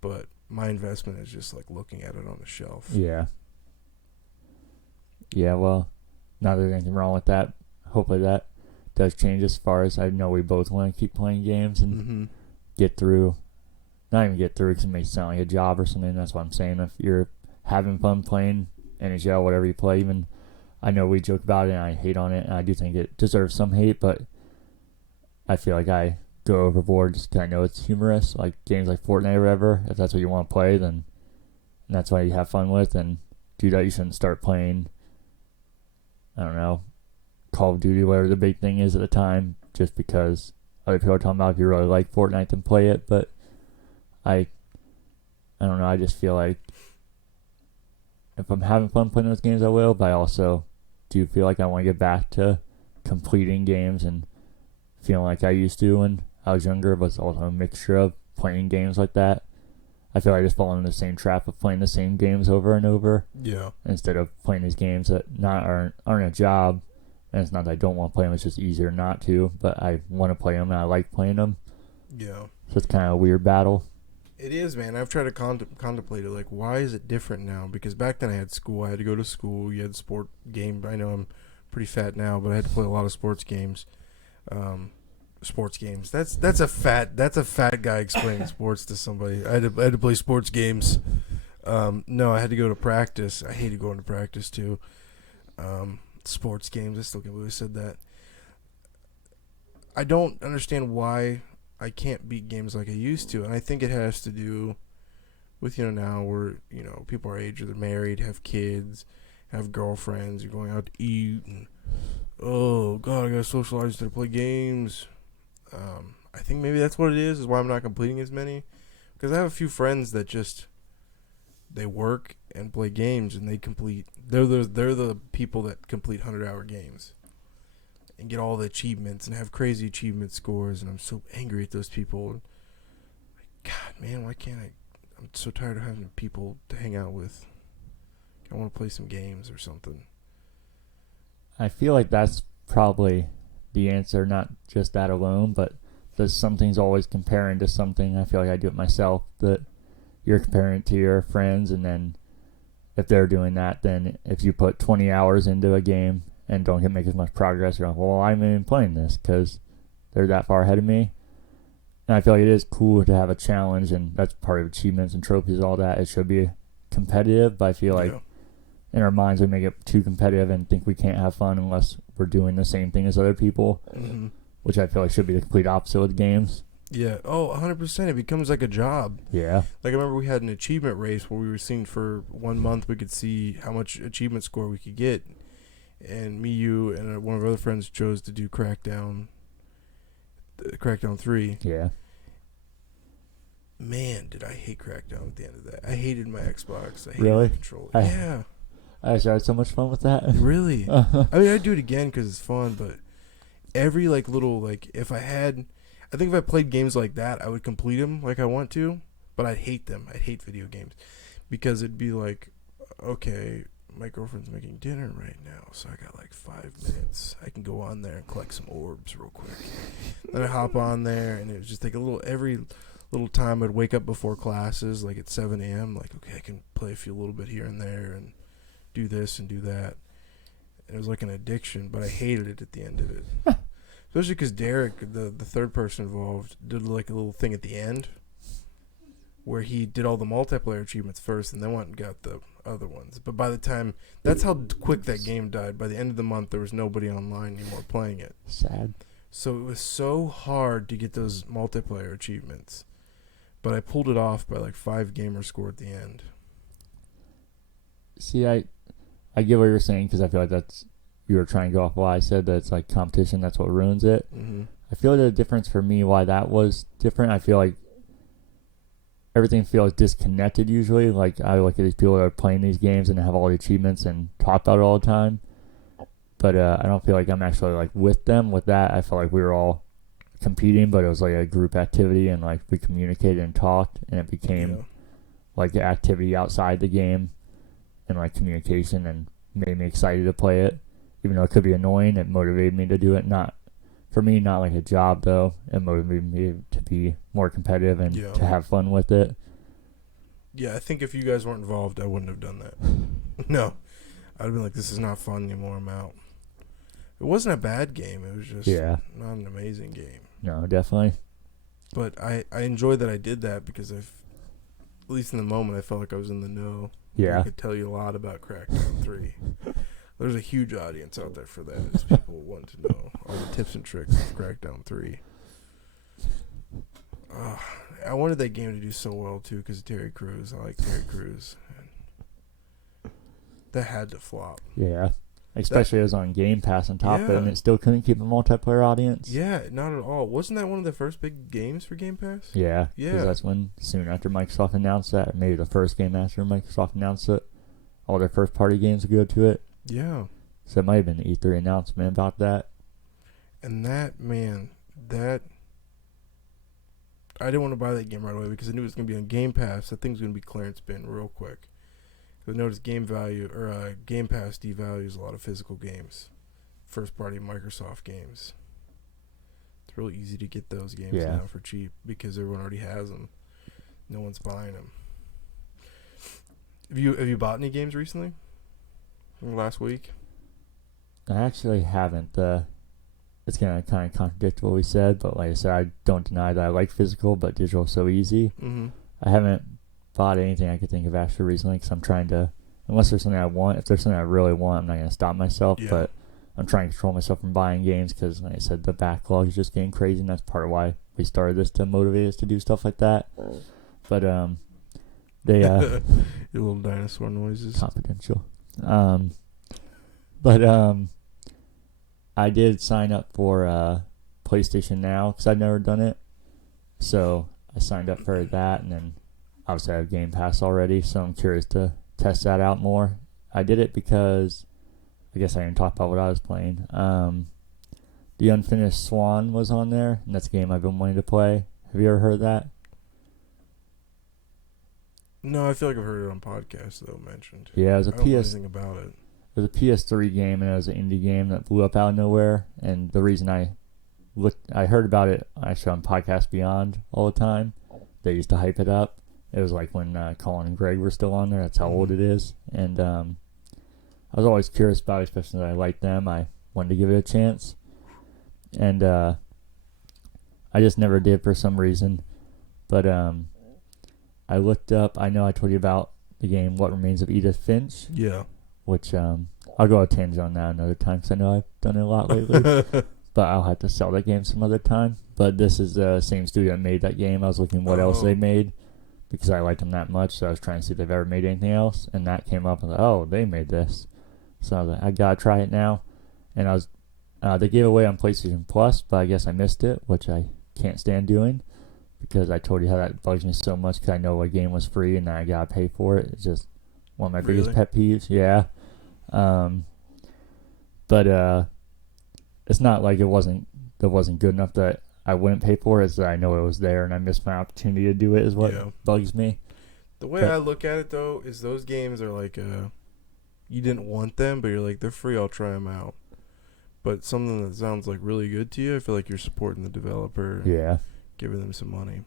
but my investment is just like looking at it on the shelf. Yeah. Yeah, well, not that there's anything wrong with that. Hopefully that does change, as far as I know we both want to keep playing games and get through. Not even get through, because it may sound like a job or something. That's what I'm saying. If you're having fun playing NHL, whatever you play, even I know we joke about it and I hate on it, and I do think it deserves some hate, but I feel like I go overboard just because I know it's humorous. Like games like Fortnite or whatever, if that's what you want to play, then that's what you have fun with, and do that. You shouldn't start playing, I don't know, Call of Duty, whatever the big thing is at the time, just because other people are talking about if you really like Fortnite, then play it. But I don't know, I just feel like if I'm having fun playing those games, I will, but I also do feel like I want to get back to completing games and feeling like I used to when I was younger, but it's also a mixture of playing games like that. I feel like I just fall into the same trap of playing the same games over and over. Yeah. Instead of playing these games that aren't a job. And it's not that I don't want to play them, it's just easier not to. But I want to play them and I like playing them. Yeah. So it's kind of a weird battle. It is, man. I've tried to contemplate it. Like, why is it different now? Because back then I had school. I had to go to school. You had sport game. I know I'm pretty fat now, but I had to play a lot of sports games. Sports games. That's a fat guy explaining sports to somebody. I had to play sports games. No, I had to go to practice. I hated going to practice too. Sports games. I still can't believe I said that. I don't understand why I can't beat games like I used to, and I think it has to do with, now we're, people our age, they're married, have kids, have girlfriends, you're going out to eat, and oh god, I gotta socialize to play games. I think maybe that's what it is why I'm not completing as many, because I have a few friends that just they work and play games, and they're the people that complete 100-hour games and get all the achievements and have crazy achievement scores, and I'm so angry at those people. God, man, why can't I? I'm so tired of having people to hang out with. I want to play some games or something. I feel like that's probably the answer, not just that alone, but there's something's always comparing to something. I feel like I do it myself, that you're comparing it to your friends, and then if they're doing that, then if you put 20 hours into a game and don't make as much progress, you're like, well, I'm even playing this because they're that far ahead of me. And I feel like it is cool to have a challenge, and that's part of achievements and trophies, all that. It should be competitive, but I feel like in our minds we make it too competitive and think we can't have fun unless we're doing the same thing as other people, which I feel like should be the complete opposite with games. Yeah. Oh, 100%. It becomes like a job. Yeah. Like, I remember we had an achievement race where we were seeing for 1 month, we could see how much achievement score we could get. And me, you, and one of our other friends chose to do Crackdown 3. Yeah. Man, did I hate Crackdown at the end of that. I hated my Xbox. I hated Really? the controller. Yeah. I actually had so much fun with that. Really? I mean, I'd do it again because it's fun, but every, if I played games like that, I would complete them like I want to, but I'd hate them. I'd hate video games because it'd be like, okay, my girlfriend's making dinner right now, so I got 5 minutes. I can go on there and collect some orbs real quick. Then I hop on there, and it would just take every little time I'd wake up before classes, like at 7 a.m., okay, I can play a little bit here and there and do this and do that. And it was like an addiction, but I hated it at the end of it. Especially because Derek, the third person involved, did a little thing at the end where he did all the multiplayer achievements first and then went and got the other ones. But by the time, that's how quick that game died. By the end of the month, there was nobody online anymore playing it. Sad. So it was so hard to get those multiplayer achievements. But I pulled it off by 5 gamer score at the end. See, I get what you're saying, because I feel like you were trying to go off why I said that it's competition, that's what ruins it. I feel like the difference for me, why that was different, I feel like everything feels disconnected usually. I look at these people that are playing these games and have all the achievements and talk about it all the time. But I don't feel like I'm actually with them. With that, I felt like we were all competing, but it was a group activity, and we communicated and talked, and it became the activity outside the game and communication, and made me excited to play it. Even though it could be annoying, it motivated me to do it. Not a job though. It motivated me to be more competitive and to have fun with it. Yeah, I think if you guys weren't involved, I wouldn't have done that. No. I'd have been like, this is not fun anymore, I'm out. It wasn't a bad game. It was just not an amazing game. No, definitely. But I enjoyed that I did that because at least in the moment, I felt like I was in the know. Yeah. I could tell you a lot about Crackdown 3. There's a huge audience out there for that, as people want to know all the tips and tricks of Crackdown 3. I wanted that game to do so well, too, because of Terry Crews. I like Terry Crews. That had to flop. Yeah. Especially it was on Game Pass on top of it, and it still couldn't keep a multiplayer audience. Yeah, not at all. Wasn't that one of the first big games for Game Pass? Yeah. Because that's when, soon after Microsoft announced that, or maybe the first game after Microsoft announced it, all their first-party games would go to it. Yeah. So it might have been the E3 announcement about that. And that, man, that... I didn't want to buy that game right away because I knew it was going to be on Game Pass. That thing's going to be clearance bin real quick. I noticed Game Pass devalues a lot of physical games. First-party Microsoft games. It's real easy to get those games now for cheap because everyone already has them. No one's buying them. Have you bought any games recently? From last week? I actually haven't. It's going to kind of contradict what we said, but like I said, I don't deny that I like physical, but digital is so easy. Mm-hmm. I haven't bought anything I could think of actually recently because I'm trying to, unless there's something I want, if there's something I really want, I'm not going to stop myself, but I'm trying to control myself from buying games because, like I said, the backlog is just getting crazy, and that's part of why we started this, to motivate us to do stuff like that. But they your little dinosaur noises. Confidential. I did sign up for PlayStation Now because I've never done it, so I signed up for that, and then obviously I have Game Pass already, so I'm curious to test that out more. I did it because I guess I didn't talk about what I was playing. The Unfinished Swan was on there, and that's a game I've been wanting to play. Have you ever heard of that? No, I feel like I've heard it on podcasts, though, mentioned. Yeah, it was I don't know anything about it. It was a PS3 game, and it was an indie game that blew up out of nowhere. And the reason I heard about it actually on Podcast Beyond all the time. They used to hype it up. It was like when Colin and Greg were still on there. That's how old it is. And I was always curious about it, especially that I liked them. I wanted to give it a chance. And I just never did for some reason. But I looked up, I know I told you about the game What Remains of Edith Finch. Yeah. Which I'll go a tangent on that another time because I know I've done it a lot lately. But I'll have to sell that game some other time. But this is the same studio that made that game. I was looking what else they made because I liked them that much. So I was trying to see if they've ever made anything else. And that came up and I was like, oh, they made this. So I was like, I gotta try it now. And they gave it away on PlayStation Plus, but I guess I missed it, which I can't stand doing because I told you how that bugs me so much because I know a game was free and then I gotta pay for it. It's just one of my biggest pet peeves. Yeah. But it's not like it wasn't good enough that I wouldn't pay for it. It's that I know it was there and I missed my opportunity to do it is what bugs me. The way I look at it, though, is those games are like you didn't want them, but you're like, they're free, I'll try them out. But something that sounds like really good to you, I feel like you're supporting the developer. Yeah. Giving them some money.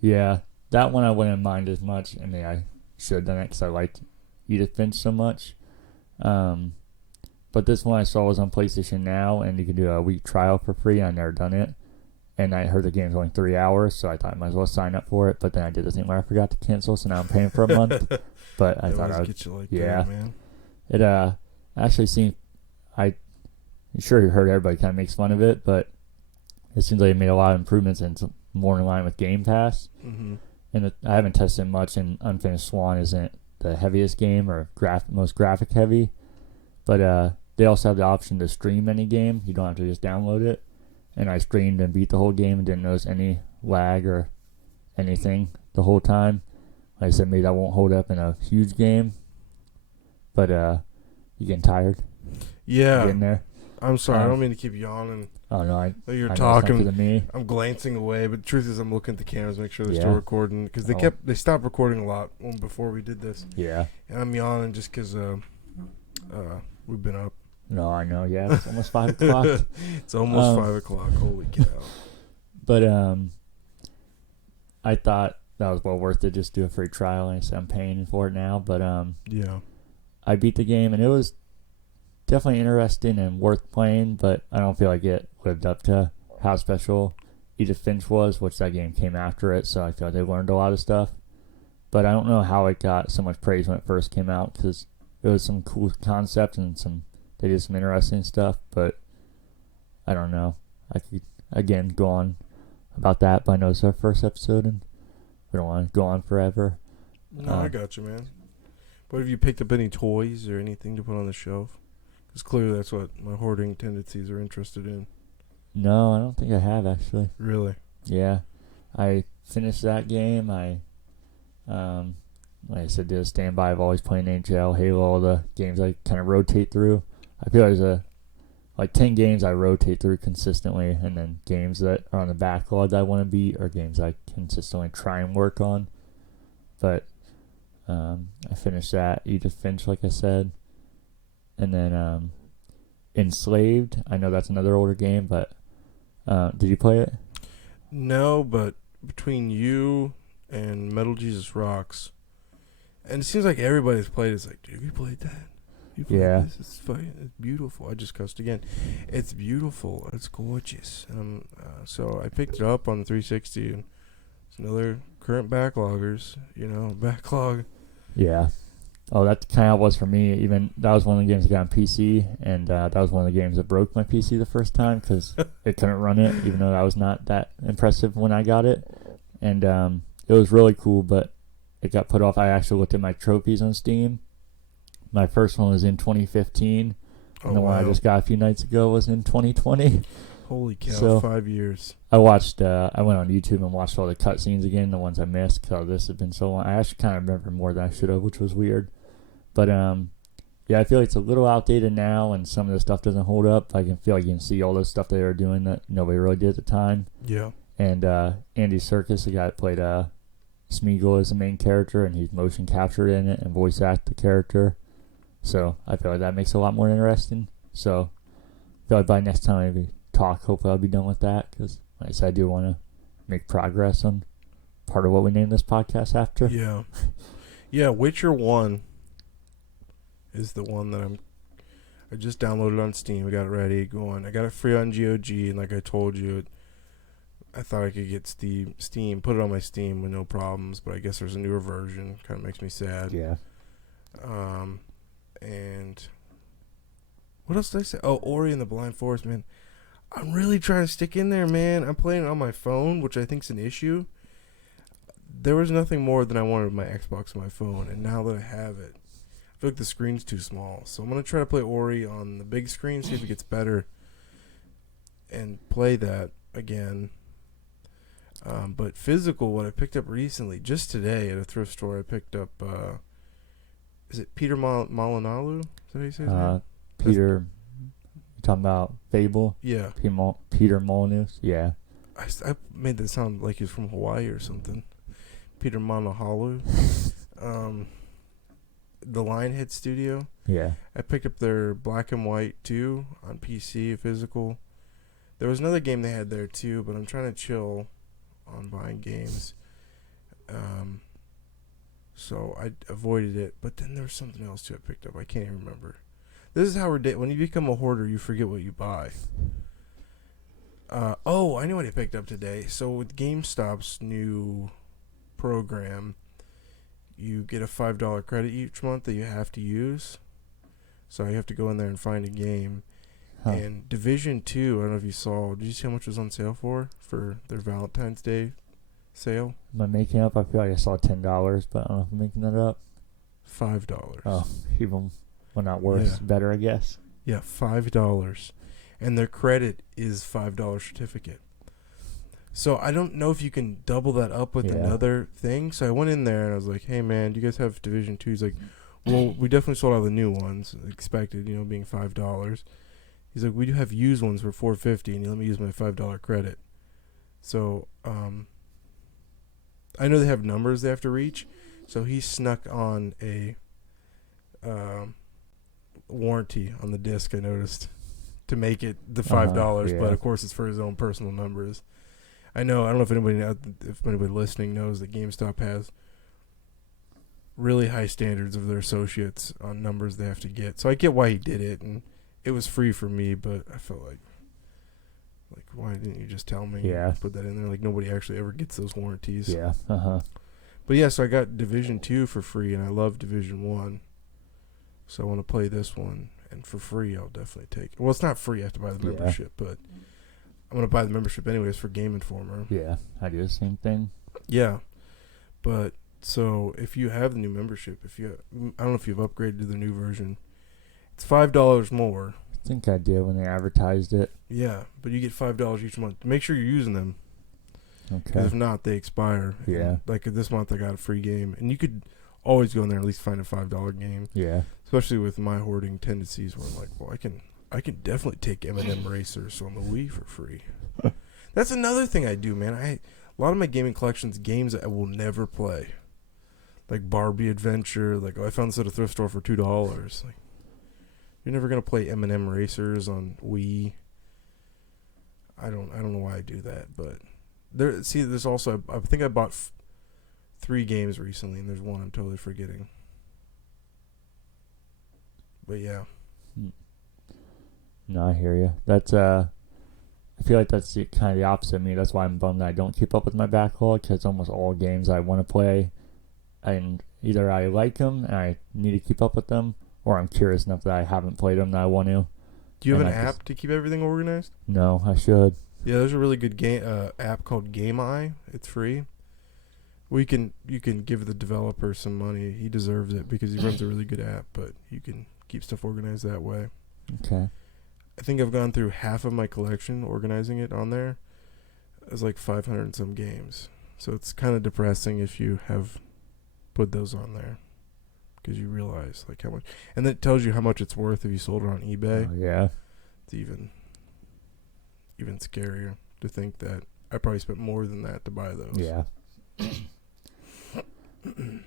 Yeah. That one I wouldn't mind as much. I mean, I should have done it because I liked Edith Finch so much. But this one I saw was on PlayStation Now, and you can do a week trial for free. I've never done it. And I heard the game's only 3 hours, so I thought I might as well sign up for it. But then I did the thing where I forgot to cancel, so now I'm paying for a month. But I thought I would get you like that, man. It actually seemed, I'm sure you heard everybody kind of makes fun of it, but it seems like it made a lot of improvements and it's more in line with Game Pass. Mm-hmm. And I haven't tested much, and Unfinished Swan isn't the heaviest game or most graphic heavy, but they also have the option to stream any game. You don't have to just download it. And I streamed and beat the whole game and didn't notice any lag or anything the whole time. Like I said, maybe that won't hold up in a huge game, but you getting tired? Yeah. Getting there? I'm sorry, I don't mean to keep yawning. Oh no, you're I talking. To me. I'm glancing away, but the truth is, I'm looking at the cameras, make sure they're still recording because they stopped recording a lot before we did this. Yeah. And I'm yawning just because we've been up. No, I know. Yeah, it's almost 5 o'clock. It's almost 5 o'clock. Holy cow! But I thought that was well worth it. Just do a free trial, and I said I'm paying for it now. But yeah, I beat the game, and it was definitely interesting and worth playing, but I don't feel like it lived up to how special Edith Finch was, which that game came after it, so I feel like they learned a lot of stuff. But I don't know how it got so much praise when it first came out, because it was some cool concept and they did some interesting stuff, but I don't know. I could, again, go on about that, but I know it's our first episode, and we don't want to go on forever. No, I got you, man. But have you picked up any toys or anything to put on the shelf? Because clearly that's what my hoarding tendencies are interested in. No, I don't think I have, actually. Really? Yeah. I finished that game. Like I said, did a standby of always playing NHL, Halo, all the games I kind of rotate through. I feel there's like 10 games I rotate through consistently, and then games that are on the backlog that I want to beat are games I consistently try and work on. But I finished that Edith Finch, like I said, and then Enslaved. I know that's another older game, but did you play it? No, but between you and Metal Jesus Rocks, and it seems like everybody's played. It's like, dude, have you played that? You played this? It's fucking, it's beautiful. I just cussed again. It's beautiful. It's gorgeous. So I picked it up on the 360, and it's another current backloggers. Backlog. Yeah. Oh, that kind of was for me. Even that was one of the games I got on PC, and that was one of the games that broke my PC the first time because it couldn't run it, even though that was not that impressive when I got it. And it was really cool, but it got put off. I actually looked at my trophies on Steam. My first one was in 2015, and the one I just got a few nights ago was in 2020. Holy cow, so 5 years. I went on YouTube and watched all the cutscenes again, the ones I missed, because this had been so long. I actually kind of remember more than I should have, which was weird. But, yeah, I feel like it's a little outdated now, and some of the stuff doesn't hold up. I can feel like you can see all the stuff they were doing that nobody really did at the time. Yeah. And Andy Serkis, the guy that played Smeagol, is the main character, and he's motion captured in it and voice act the character. So I feel like that makes it a lot more interesting. So I feel like by next time we talk, hopefully I'll be done with that, because like I said, I do want to make progress on part of what we named this podcast after. Yeah. Yeah, Witcher 1 is the one that I just downloaded on Steam. I got it ready, going. I got it free on GOG, and like I told you, I thought I could get Steam, put it on my Steam with no problems, but I guess there's a newer version. Kind of makes me sad. Yeah. And what else did I say? Oh, Ori and the Blind Forest, man. I'm really trying to stick in there, man. I'm playing it on my phone, which I think is an issue. There was nothing more than I wanted with my Xbox on my phone, and now that I have it, I feel like the screen's too small. So I'm going to try to play Ori on the big screen, see if it gets better, and play that again. But physical, what I picked up recently, just today at a thrift store, I picked up, is it Peter Molyneux? Is that how you say his name? Peter, you talking about Fable? Yeah. Peter Molyneux? Yeah. I made that sound like he's from Hawaii or something. Peter Molyneux. The Lionhead Studio. Yeah. I picked up their Black and White 2 on PC, physical. There was another game they had there too, but I'm trying to chill on buying games. So I avoided it. But then there was something else too I picked up. I can't even remember. This is how when you become a hoarder, you forget what you buy. I know what I picked up today. So with GameStop's new program, you get a $5 credit each month that you have to use. So you have to go in there and find a game. Huh. And Division 2, I don't know if you saw, did you see how much it was on sale for their Valentine's Day sale? Am I making up? I feel like I saw $10, but I don't know if I'm making that up. $5. Oh, even, well, not worse. Yeah. Better, I guess. Yeah, $5. And their credit is $5 certificate. So I don't know if you can double that up with another thing. So I went in there and I was like, hey, man, do you guys have Division 2? He's like, well, we definitely sold out the new ones, expected, being $5. He's like, we do have used ones for $4.50, and you let me use my $5 credit. So I know they have numbers they have to reach. So he snuck on a warranty on the disc, I noticed, to make it the $5. But of course it's for his own personal numbers. I don't know if anybody listening knows that GameStop has really high standards of their associates on numbers they have to get. So I get why he did it, and it was free for me, but I felt like why didn't you just tell me? Yeah. Put that in there. Like, nobody actually ever gets those warranties. Yeah. But yeah, so I got Division 2 for free, and I love Division 1. So I want to play this one, and for free I'll definitely take it. Well, it's not free, I have to buy the membership, but I'm going to buy the membership anyways for Game Informer. Yeah, I do the same thing. Yeah. But, so, if you have the new membership, I don't know if you've upgraded to the new version, it's $5 more. I think I did when they advertised it. Yeah, but you get $5 each month. Make sure you're using them. Okay. If not, they expire. Yeah. And like this month, I got a free game. And you could always go in there and at least find a $5 game. Yeah. Especially with my hoarding tendencies, where I'm like, well, I can definitely take M&M Racers on the Wii for free. That's another thing I do, man. A lot of my gaming collection's games that I will never play, like Barbie Adventure. Like, I found this at a thrift store for $2. Like, you're never gonna play M&M Racers on Wii. I don't know why I do that, but there's also, I think I bought 3 games recently, and there's one I'm totally forgetting. But yeah. No, I hear you. That's I feel like that's kind of the opposite of me. That's why I'm bummed that I don't keep up with my backlog, because almost all games I want to play, and either I like them and I need to keep up with them, or I'm curious enough that I haven't played them that I want to. Do you have an app to keep everything organized? No, I should. Yeah, there's a really good app called Game Eye. It's free. Well, you can give the developer some money. He deserves it because he runs a really good app, but you can keep stuff organized that way. Okay. I think I've gone through half of my collection organizing it on there. It's like 500 and some games. So it's kind of depressing if you have put those on there, because you realize like how much, and then it tells you how much it's worth if you sold it on eBay. Oh, yeah. It's even scarier to think that I probably spent more than that to buy those. Yeah.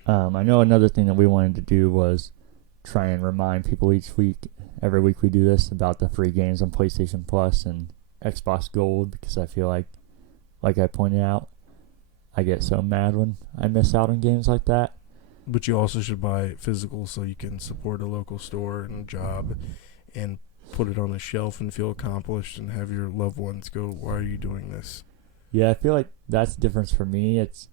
I know another thing that we wanted to do was try and remind people every week we do this, about the free games on PlayStation Plus and Xbox Gold, because I feel like I pointed out, I get so mad when I miss out on games like that. But you also should buy physical so you can support a local store and a job and put it on a shelf and feel accomplished and have your loved ones go, why are you doing this? Yeah, I feel like that's the difference for me. It's,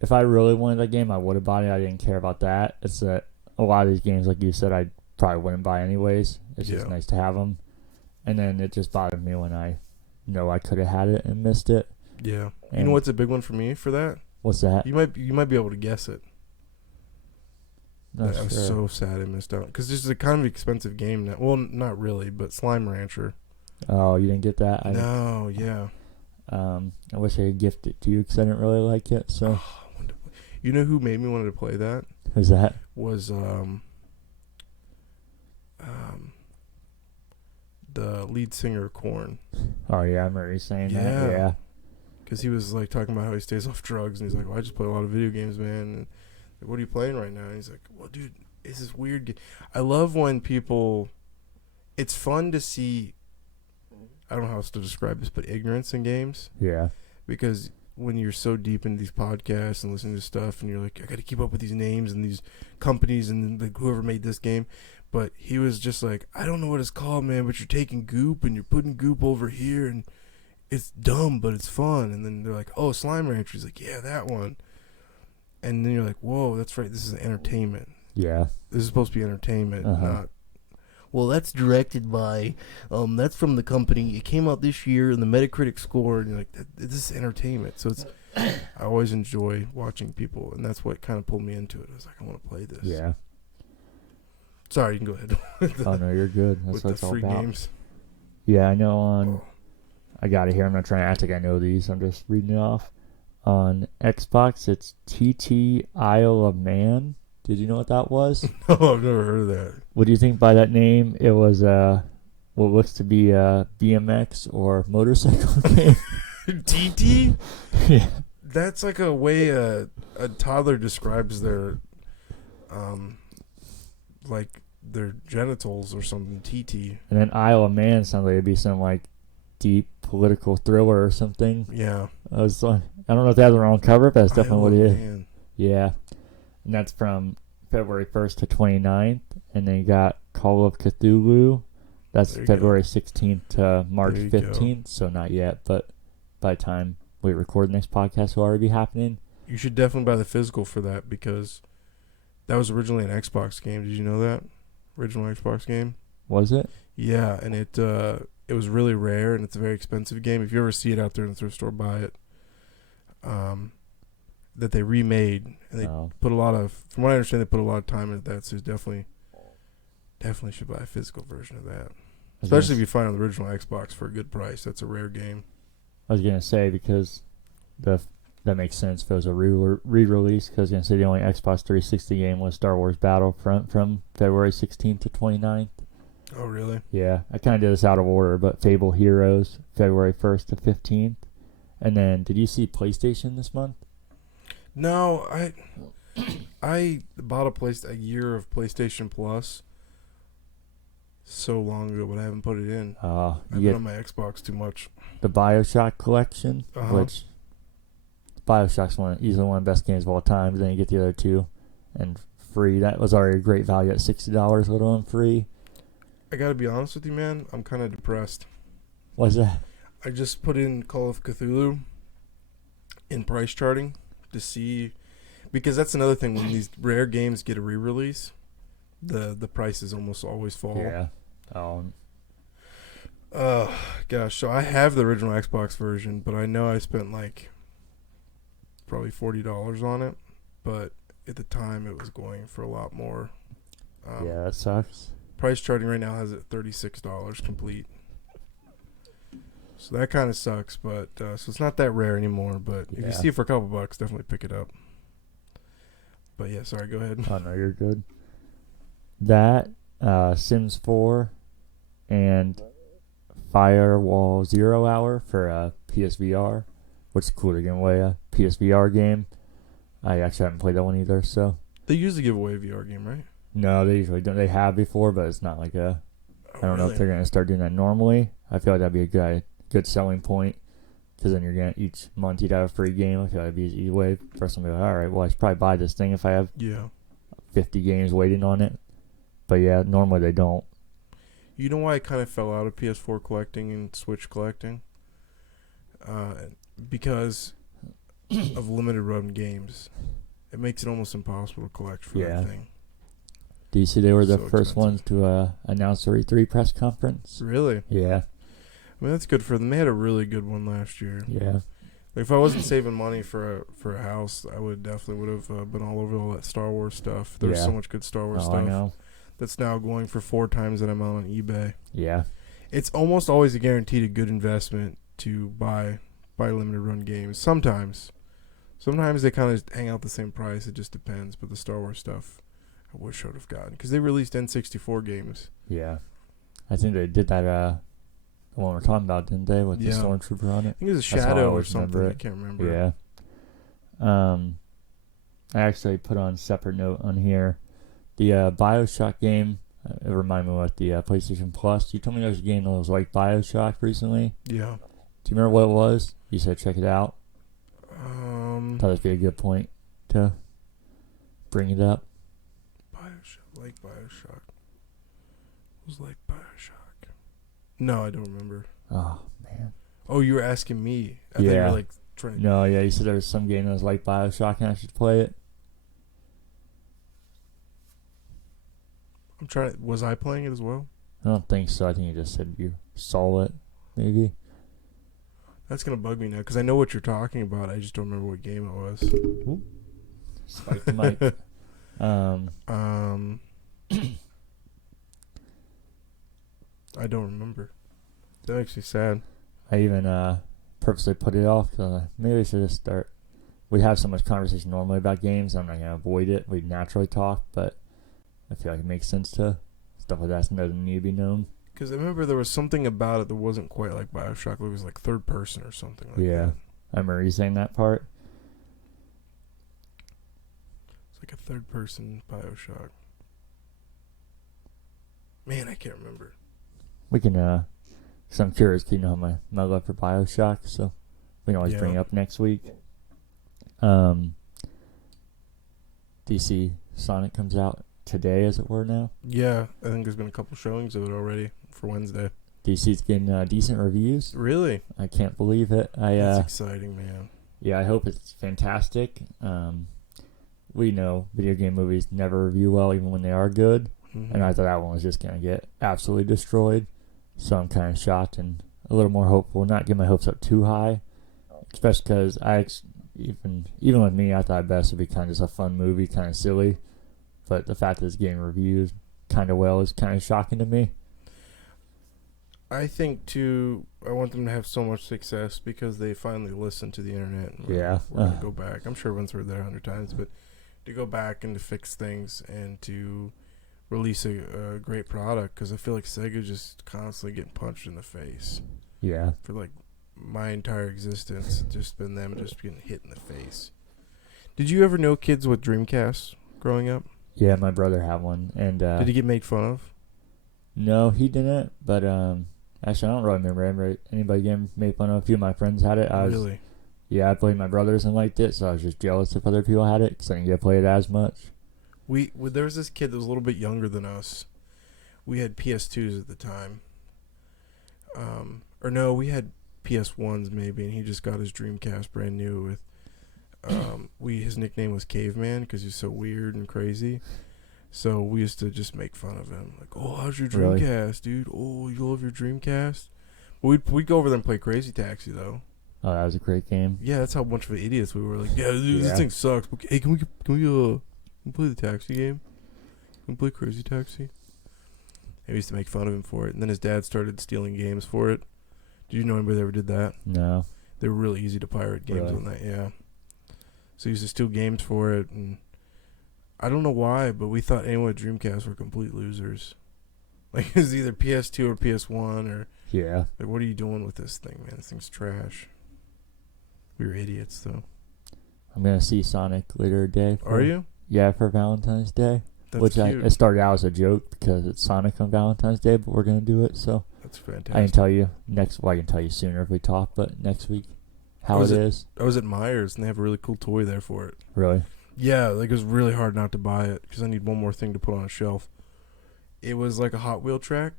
if I really wanted that game, I would have bought it. I didn't care about that. It's that a lot of these games, like you said, I probably wouldn't buy anyways. It's just nice to have them. And then it just bothered me when I know I could have had it and missed it. Yeah. And you know what's a big one for me for that? What's that? You might be able to guess it. Not I was so sad I missed out, because this is a kind of expensive game now. Well, not really, but Slime Rancher. Oh, you didn't get that? No, yeah. I wish I could gift it to you, because I didn't really like it. So, you know who made me want to play that? Who's that? Was the lead singer of Korn. Oh yeah, I remember you saying that. Yeah. Because he was like talking about how he stays off drugs, and he's like, "Well, I just play a lot of video games, man." And like, what are you playing right now? And he's like, "Well, dude, it's this weird game." I love when people. It's fun to see. I don't know how else to describe this, but ignorance in games. Yeah. Because when you're so deep into these podcasts and listening to stuff, and you're like, I got to keep up with these names and these companies and like whoever made this game. But he was just like, I don't know what it's called, man, but you're taking goop and you're putting goop over here, and it's dumb, but it's fun. And then they're like, oh, Slime Rancher. He's like, yeah, that one. And then you're like, whoa, that's right. This is entertainment. Yeah. This is supposed to be entertainment, not. Well, that's directed by, that's from the company. It came out this year, and the Metacritic score, and you're like, this is entertainment. So it's, I always enjoy watching people, and that's what kind of pulled me into it. I was like, I want to play this. Yeah. Sorry, you can go ahead. Oh no, you're good. That's with what the it's all free about. games. Yeah, I know I got it here. I'm not trying to act like I know these. I'm just reading it off. On Xbox, it's TT Isle of Man. Did you know what that was? No, I've never heard of that. What do you think by that name? It was what looks to be a BMX or motorcycle game. TT? Yeah. That's like a way a toddler describes their like their genitals or something. TT. And then Isle of Man sounds like it'd be some like deep political thriller or something. Yeah. I was like, I don't know if they have the wrong cover, but that's definitely what it is. Man. Yeah. And that's from February 1st to 29th. And then you got Call of Cthulhu. That's February 16th to March 15th. So not yet, but by the time we record the next podcast, will already be happening. You should definitely buy the physical for that, because that was originally an Xbox game. Did you know that? Original Xbox game. Was it? Yeah, and it was really rare, and it's a very expensive game. If you ever see it out there in the thrift store, buy it. That they remade, and they put a lot of, from what I understand, they put a lot of time into that. So definitely should buy a physical version of that, especially if you find on the original Xbox for a good price. That's a rare game. I was gonna say, because the that makes sense if it was a re-release, because I was going to say the only Xbox 360 game was Star Wars Battlefront from February 16th to 29th. Oh, really? Yeah, I kind of did this out of order, but Fable Heroes, February 1st to 15th. And then, did you see PlayStation this month? No, I bought a year of PlayStation Plus so long ago, but I haven't put it in. I've been on my Xbox too much. The BioShock collection, which BioShock's easily one of the best games of all time. Then you get the other two, and free. That was already a great value at $60, let alone free. I gotta be honest with you, man. I'm kind of depressed. What's that? I just put in Call of Cthulhu in price charting to see, because that's another thing, when these rare games get a re-release, the prices almost always fall. Yeah. Gosh. So I have the original Xbox version, but I know I spent like probably $40 on it. But at the time, it was going for a lot more. Yeah, that sucks. Price charting right now has it $36 complete. So that kind of sucks, but so it's not that rare anymore. But if you see it for a couple bucks, definitely pick it up. But yeah, sorry, go ahead. Oh, no, you're good. That, Sims 4, and Firewall 0 Hour for PSVR, which is cool to give away a PSVR game. I actually haven't played that one either, so. They usually give away a VR game, right? No, they usually don't. They have before, but it's not like a. I don't know if they're going to start doing that normally. I feel like that'd be a good selling point, because then you're going to, each month you'd have a free game. I feel like that'd be an easy way for someone to be like, all right, well, I should probably buy this thing if I have 50 games waiting on it. But yeah, normally they don't. You know why I kind of fell out of PS4 collecting and Switch collecting? Because of limited run games. It makes it almost impossible to collect for everything. Do you see they were the first ones to announce their E3 press conference? Really? Yeah. I mean, that's good for them. They had a really good one last year. Yeah. Like, if I wasn't saving money for a house, I would have been all over all that Star Wars stuff. There's so much good Star Wars stuff. I know. That's now going for 4 times that amount on eBay. Yeah. It's almost always a guaranteed a good investment to buy limited run games. Sometimes they kind of hang out the same price. It just depends. But the Star Wars stuff, I wish I would have gotten, because they released N64 games. Yeah. I think they did that, the one we're talking about, didn't they, with the Stormtrooper on it? I think it was a Shadow or something. I can't remember. Yeah. I actually put on a separate note on here. The BioShock game, it reminded me of the PlayStation Plus. You told me there was a game that was like BioShock recently. Yeah. Do you remember what it was? You said check it out. Thought that'd be a good point to bring it up. BioShock. It was like BioShock. No, I don't remember. Oh, man. Oh, you were asking me. I thought you were like trying to... No, yeah, you said there was some game that was like BioShock and I should play it. Was I playing it as well? I don't think so. I think you just said you saw it, maybe. That's going to bug me now, because I know what you're talking about. I just don't remember what game it was. Ooh. Spike the mic. I don't remember. That makes me sad. I even purposely put it off, because maybe we should just start. We have so much conversation normally about games. I'm not going to avoid it. We naturally talk, but I feel like it makes sense to stuff like that doesn't need to be known. Because I remember there was something about it that wasn't quite like BioShock. It was like third person or something like that. I remember you saying that part. It's like a third person BioShock. Man, I can't remember. We can, because I'm curious, you know, my love for BioShock, so we can always bring it up next week. DC Sonic comes out today, as it were, now. Yeah, I think there's been a couple showings of it already for Wednesday. DC's getting decent reviews. Really? I can't believe it. That's exciting, man. Yeah, I hope it's fantastic. We know video game movies never review well, even when they are good. Mm-hmm. And I thought that one was just going to get absolutely destroyed. So I'm kind of shocked and a little more hopeful. Not get my hopes up too high. Especially because even with me, I thought best would be kind of just a fun movie, kind of silly. But the fact that it's getting reviewed kind of well is kind of shocking to me. I think too. I want them to have so much success because they finally listen to the internet. And Yeah. we're gonna go back. I'm sure everyone's heard that 100 times, but to go back and to fix things and to release a great product, because I feel like Sega just constantly getting punched in the face. Yeah. For like my entire existence, it's just been them just getting hit in the face. Did you ever know kids with Dreamcasts growing up? Yeah, my brother had one, and did he get made fun of? No, he didn't. But actually, I don't really remember anybody getting made fun of. A few of my friends had it. Really? Yeah, I played my brothers and liked it, so I was just jealous if other people had it because I didn't get to play it as much. There was this kid that was a little bit younger than us. We had PS2s at the time. Or no, we had PS1s maybe, and he just got his Dreamcast brand new with his nickname was Caveman because he's so weird and crazy. So we used to just make fun of him, like, "Oh, how's your Dreamcast, dude? Oh, you love your Dreamcast?" We'd go over there and play Crazy Taxi though. Oh, that was a great game. Yeah, that's how much of idiots we were. Like, yeah, dude, this thing sucks. But, hey, can we play the taxi game? Can we play Crazy Taxi? And we used to make fun of him for it. And then his dad started stealing games for it. Did you know anybody that ever did that? No. They were really easy to pirate games on that, yeah. So he used to steal games for it, and I don't know why, but we thought anyone with Dreamcast were complete losers. Like, it was either PS2 or PS1, or... Yeah. Like, what are you doing with this thing, man? This thing's trash. We were idiots, though. I'm going to see Sonic later today. Are you? Yeah, for Valentine's Day. That's cute. It started out as a joke because it's Sonic on Valentine's Day, but we're going to do it, so... That's fantastic. I can tell you I can tell you sooner if we talk, but next week how it is. I was at Myers, and they have a really cool toy there for it. Really? Yeah, like it was really hard not to buy it because I need one more thing to put on a shelf. It was like a Hot Wheel track,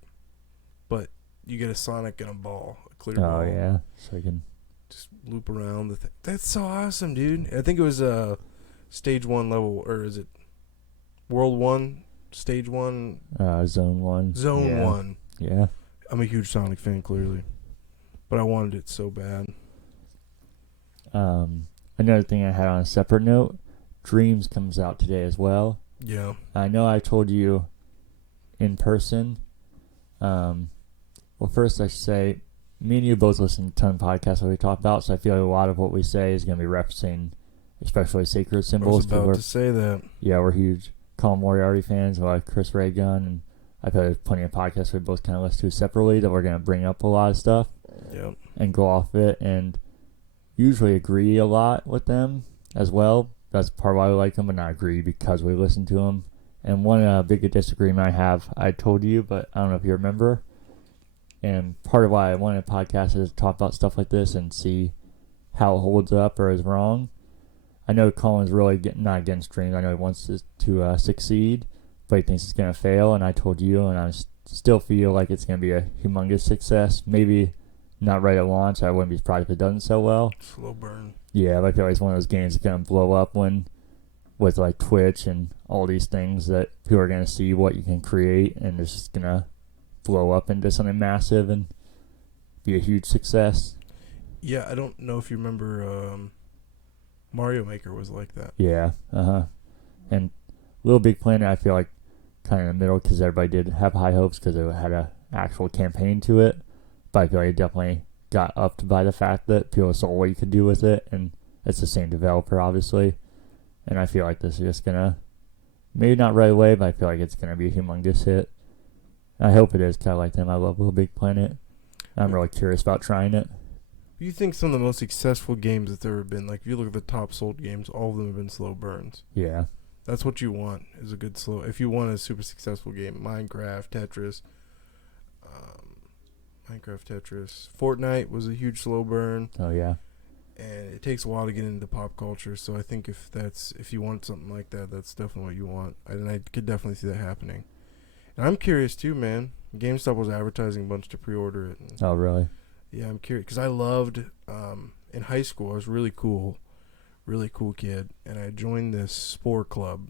but you get a Sonic and a ball, a clear ball. Oh, yeah. So you can just loop around the thing. That's so awesome, dude. I think it was Stage 1 level, or is it World 1, Stage 1? Zone 1. Zone 1. Yeah. I'm a huge Sonic fan, clearly. But I wanted it so bad. Another thing I had on a separate note, Dreams comes out today as well. Yeah. I know I told you in person. Well, first I should say, me and you both listen to a ton of podcasts that we talk about, so I feel like a lot of what we say is going to be referencing, especially sacred symbols. I was about to say that. Yeah, we're huge Colin Moriarty fans, like Chris Ray Gun, and I've had plenty of podcasts we both kind of listen to separately that we're going to bring up a lot of stuff and go off it, and usually agree a lot with them as well. That's part of why we like them, but not agree because we listen to them. And one big disagreement I have, I told you, but I don't know if you remember. And part of why I wanted a podcast is to talk about stuff like this and see how it holds up or is wrong. I know Colin's really not against dreams. I know he wants to succeed, but he thinks it's going to fail. And I told you, and I still feel like it's going to be a humongous success. Maybe not right at launch. I wouldn't be surprised if it doesn't so well. Slow burn. Yeah, I feel like it's one of those games that's going to blow up with like Twitch and all these things that people are going to see what you can create, and it's just going to blow up into something massive and be a huge success. Yeah, I don't know if you remember Mario Maker was like that. Yeah, and Little Big Planet, I feel like kind of in the middle because everybody did have high hopes because it had an actual campaign to it, but I feel like it definitely got upped by the fact that people saw what you could do with it, and it's the same developer, obviously, and I feel like this is just going to, maybe not right away, but I feel like it's going to be a humongous hit. I hope it is because I like them. I love Little Big Planet. I'm really curious about trying it. You think some of the most successful games that's ever been, like if you look at the top sold games, all of them have been slow burns. Yeah. That's what you want, is a good slow. If you want a super successful game, Minecraft, Tetris, Fortnite was a huge slow burn. Oh, yeah. And it takes a while to get into pop culture, so I think if you want something like that, that's definitely what you want. And I could definitely see that happening. And I'm curious too, man. GameStop was advertising a bunch to pre-order it. Oh, really? Yeah, I'm curious because I loved in high school. I was really cool kid, and I joined this sport club.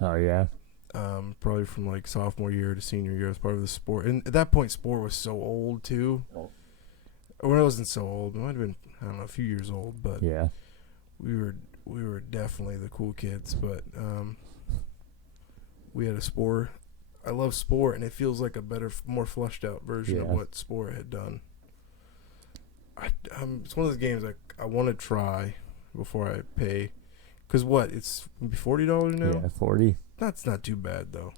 Oh, yeah. Probably from like sophomore year to senior year as part of the sport. And at that point, sport was so old too. Oh. Or it wasn't so old. It might have been, I don't know, a few years old, but yeah, we were definitely the cool kids. But we had a sport I love Spore, and it feels like a better, more fleshed out version of what Spore had done. It's one of those games I want to try before I pay. Because it's $40 now? Yeah, 40. That's not too bad, though.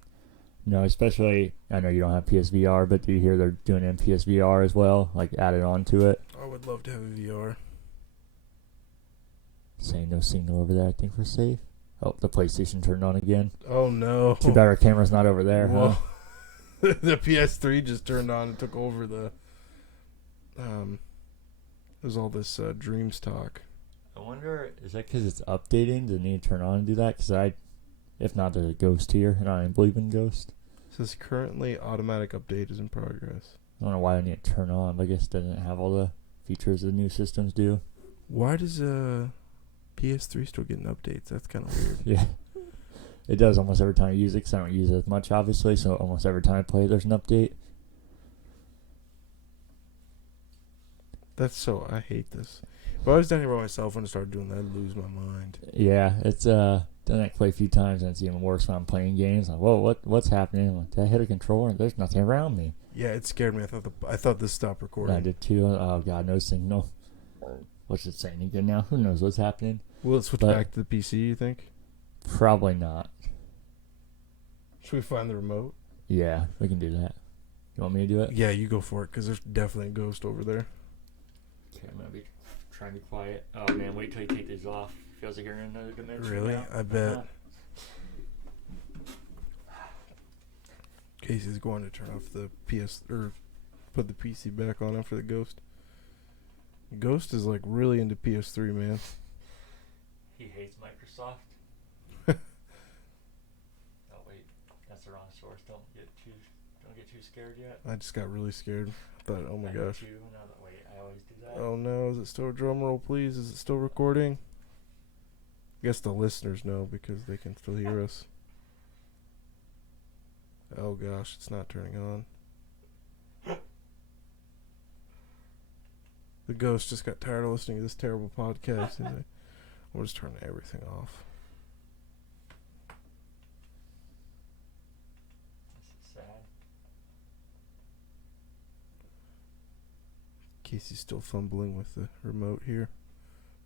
No, especially, I know you don't have PSVR, but do you hear they're doing PSVR as well? Like, added on to it? I would love to have a VR. Saying no signal over there, I think we're safe. Oh, the PlayStation turned on again. Oh, no. Too bad our camera's not over there, huh? The PS3 just turned on and took over the... There's all this Dreams talk. I wonder, is that because it's updating? Do they need to turn on and do that? Because if not, there's a ghost here, and I don't believe in ghost. It says currently automatic update is in progress. I don't know why I need to turn on, but I guess it doesn't have all the features the new systems do. Why does PS3 still getting updates? That's kind of weird. Yeah. It does almost every time I use it, because I don't use it as much, obviously, so almost every time I play, there's an update. I hate this. If I was down here by myself when I started doing that, I'd lose my mind. Yeah, it's done that play a few times, and it's even worse when I'm playing games. Like, whoa, what's happening? I'm like, did I hit a controller? And there's nothing around me. Yeah, it scared me. I thought this stopped recording. I did too. Oh god, no signal. What's it saying again now? Who knows what's happening? Will it switch back to the PC, you think? Probably not. Should we find the remote? Yeah, we can do that. You want me to do it? Yeah, you go for it, because there's definitely a ghost over there. Okay, I'm going to be trying to be quiet. Oh man, wait till you take these off. Feels like you're in another dimension. Really? Now. I bet. Casey's going to turn off the put the PC back on after the ghost. Ghost is like really into PS3, man. He hates Microsoft. Oh wait, that's the wrong source. Don't get too scared yet. I just got really scared. I thought, oh my gosh. Wait, I always do that. Oh no, is it still drum roll, please? Is it still recording? I guess the listeners know because they can still hear us. Oh gosh, it's not turning on. The ghost just got tired of listening to this terrible podcast. We'll just turn everything off. This is sad. Casey's still fumbling with the remote here.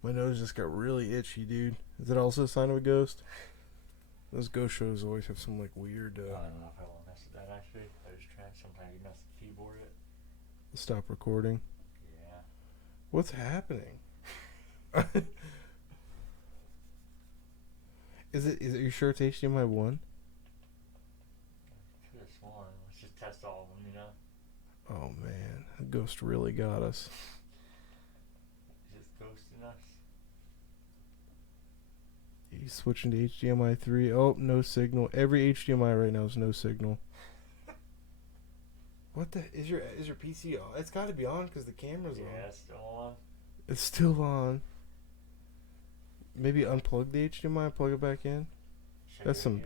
My nose just got really itchy, dude. Is that also a sign of a ghost? Those ghost shows always have some like weird. I don't know if I will mess with that actually. I just try. Sometimes you mess with the keyboard. Stop recording. Yeah. What's happening? Is it? You sure it's HDMI 1? Could have sworn. Let's just test all of them, you know. Oh man, the ghost really got us. He's just ghosting us. He's switching to HDMI 3. Oh, no signal. Every HDMI right now is no signal. What the is your PC on? It's got to be on because the camera's on. Yeah, it's still on. It's still on. Maybe unplug the HDMI, plug it back in. That's some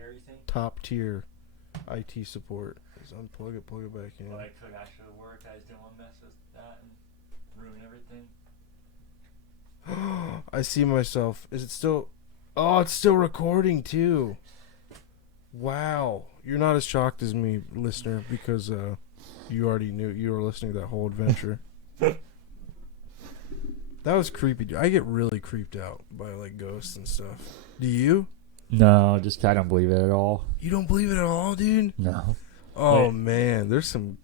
top tier IT support. Just unplug it, plug it back in. Well, I could actually work. I just didn't want to mess with that and ruin everything. I see myself. Is it still? Oh, it's still recording too. Wow, you're not as shocked as me, listener, because you already knew you were listening to that whole adventure. That was creepy, dude. I get really creeped out by like ghosts and stuff. Do you? No, just I don't believe it at all. You don't believe it at all, dude? No. Oh man, there's some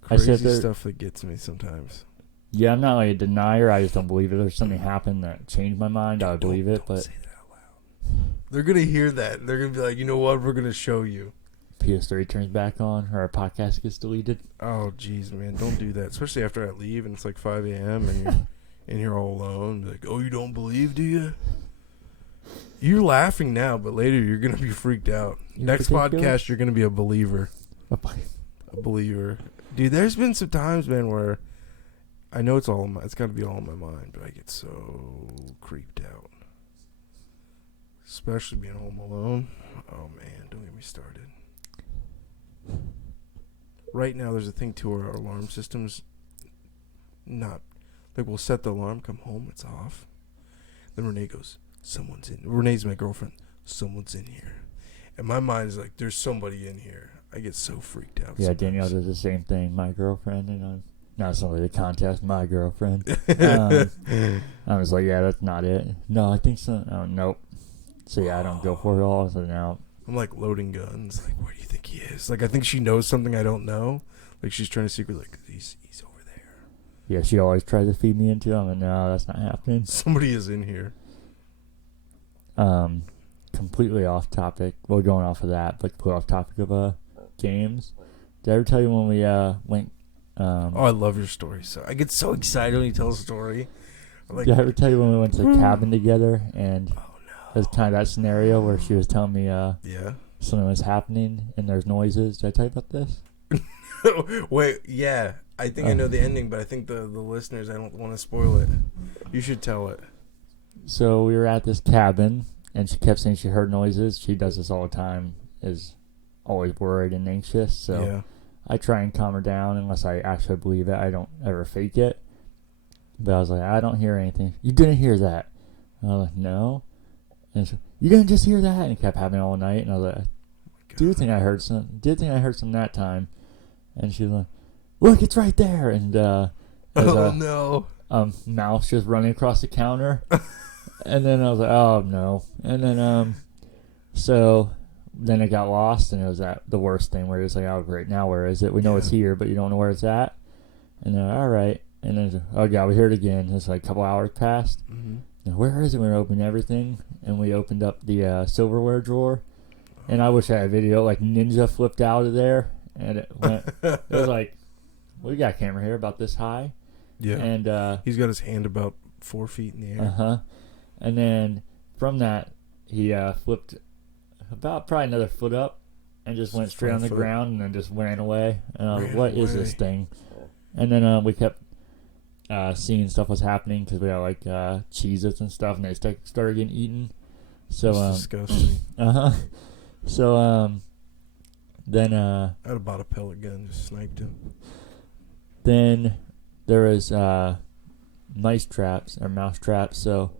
crazy stuff that gets me sometimes. Yeah, I'm not like a denier. I just don't believe it. There's something happened that changed my mind. I would believe it, but say that out loud. They're gonna hear that. They're gonna be like, you know what? We're gonna show you. PS3 turns back on, or our podcast gets deleted. Oh, jeez, man, don't do that. Especially after I leave and it's like 5 a.m. and you're and you're all alone. Like, oh, you don't believe, do you? You're laughing now, but later you're gonna be freaked out. Next podcast, you're gonna be a believer. A believer, dude. There's been some times, man, where I know it's got to be all in my mind, but I get so creeped out. Especially being home alone. Oh man, don't get me started. Right now, there's a thing to our alarm systems. Not like we'll set the alarm, come home, it's off. Then Renee goes, "Someone's in." Renee's my girlfriend. "Someone's in here," and my mind is like, "There's somebody in here." I get so freaked out. Yeah, sometimes. Danielle does the same thing. My girlfriend, and I'm not solely the contest. My girlfriend. I was like, yeah, that's not it. No, I think so. Oh, nope. So yeah, I don't go for it all. So now I'm like loading guns. Like, where do you think he is? Like, I think she knows something I don't know. Like, she's trying to secret. Like, he's over there. Yeah, she always tries to feed me into. I'm like, no, that's not happening. Somebody is in here. Completely off topic. Well, going off of that, but completely off topic of games. Did I ever tell you when we went? Oh, I love your story. So I get so excited when you tell a story. Like, did I ever tell you when we went to the cabin together and it was kind of that scenario where she was telling me something was happening and there's noises. Did I tell you about this? Wait, yeah. I think I know the ending, but I think the listeners, I don't want to spoil it. You should tell it. So we were at this cabin and she kept saying she heard noises. She does this all the time, is always worried and anxious. So Yeah. I try and calm her down unless I actually believe it. I don't ever fake it. But I was like, I don't hear anything. You didn't hear that? And I was like, no. And she, you didn't just hear that? And it kept happening all night. And I was like, do you think I heard some? Did think I heard some that time? And she was like, look, it's right there. And no. Mouse just running across the counter. And then I was like, oh no. And then so then it got lost, and it was the worst thing where it was like, oh great, now where is it? We know it's here, but you don't know where it's at. And then all right. And then, oh god, we heard it again. It's like a couple hours passed. Mm-hmm. Now, where is it? We opened everything, and we opened up the silverware drawer. And I wish I had a video. Like Ninja flipped out of there, and it went. It was like, we got a camera here about this high. Yeah. And he's got his hand about 4 feet in the air. And then from that, he flipped about probably another foot up, and just went straight on the ground, and then just ran away. What is this thing? And then we kept seeing stuff was happening because we had like Cheez-Its and stuff, and they started getting eaten. So that's disgusting. So then I'd have bought a pellet gun, just sniped him. Then there was mouse traps. So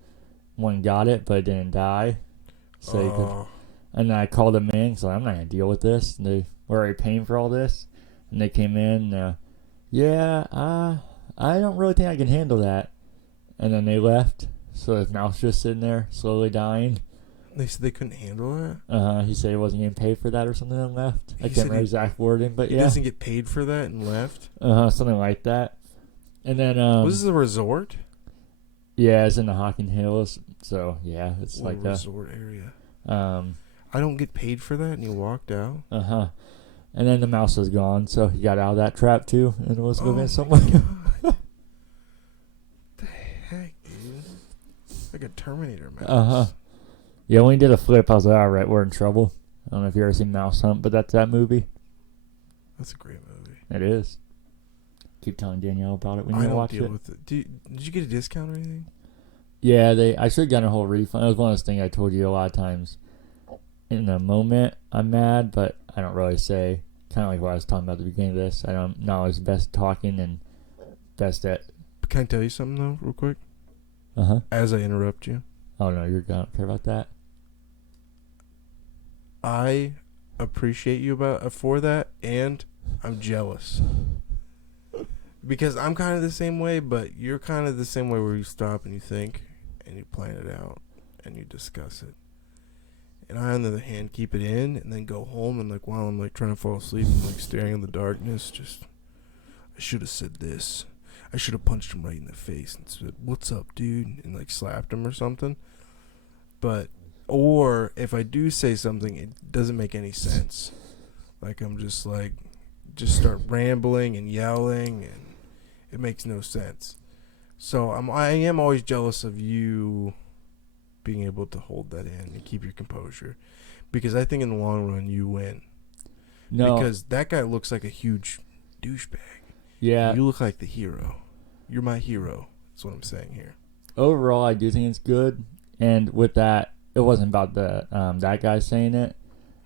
one got it, but it didn't die. So you could. And then I called them in, so I'm not gonna deal with this. And they were already paying for all this, and they came in. I don't really think I can handle that. And then they left. So the mouse just sitting there, slowly dying. They said they couldn't handle that? He said he wasn't getting paid for that or something and left. I can't remember exact wording, but he doesn't get paid for that and left? Something like that. And then... was this a resort? Yeah, it's in the Hocking Hills. So, yeah, it's like a resort area. I don't get paid for that, and you walked out? And then the mouse was gone, so he got out of that trap too, and was moving somewhere. What the heck, dude? Like a Terminator mouse. Yeah, when he did a flip, I was like, all right, we're in trouble. I don't know if you ever seen Mouse Hunt, but that's that movie. That's a great movie. It is. Keep telling Danielle about it when you watch it. I don't deal with it. Did you get a discount or anything? Yeah, I should have gotten a whole refund. It was one of those things I told you a lot of times. In the moment, I'm mad, but I don't really say, kind of like what I was talking about at the beginning of this. I'm not always best talking and best at... Can I tell you something, though, real quick? As I interrupt you. Oh, no, you don't care about that? I appreciate you for that, and I'm jealous. Because I'm kind of the same way, but you're kind of the same way where you stop and you think, and you plan it out, and you discuss it. And I, on the other hand, keep it in, and then go home, and like while I'm like trying to fall asleep, I'm like staring in the darkness, just, I should have said this. I should have punched him right in the face and said, "What's up, dude?" and like slapped him or something. But, or if I do say something, it doesn't make any sense. Like I'm just start rambling and yelling, and it makes no sense. So I am always jealous of you being able to hold that in and keep your composure, because I think in the long run you win. No, because that guy looks like a huge douchebag. Yeah, you look like the hero. You're my hero. That's what I'm saying here. Overall, I do think it's good, and with that, it wasn't about the that guy saying it.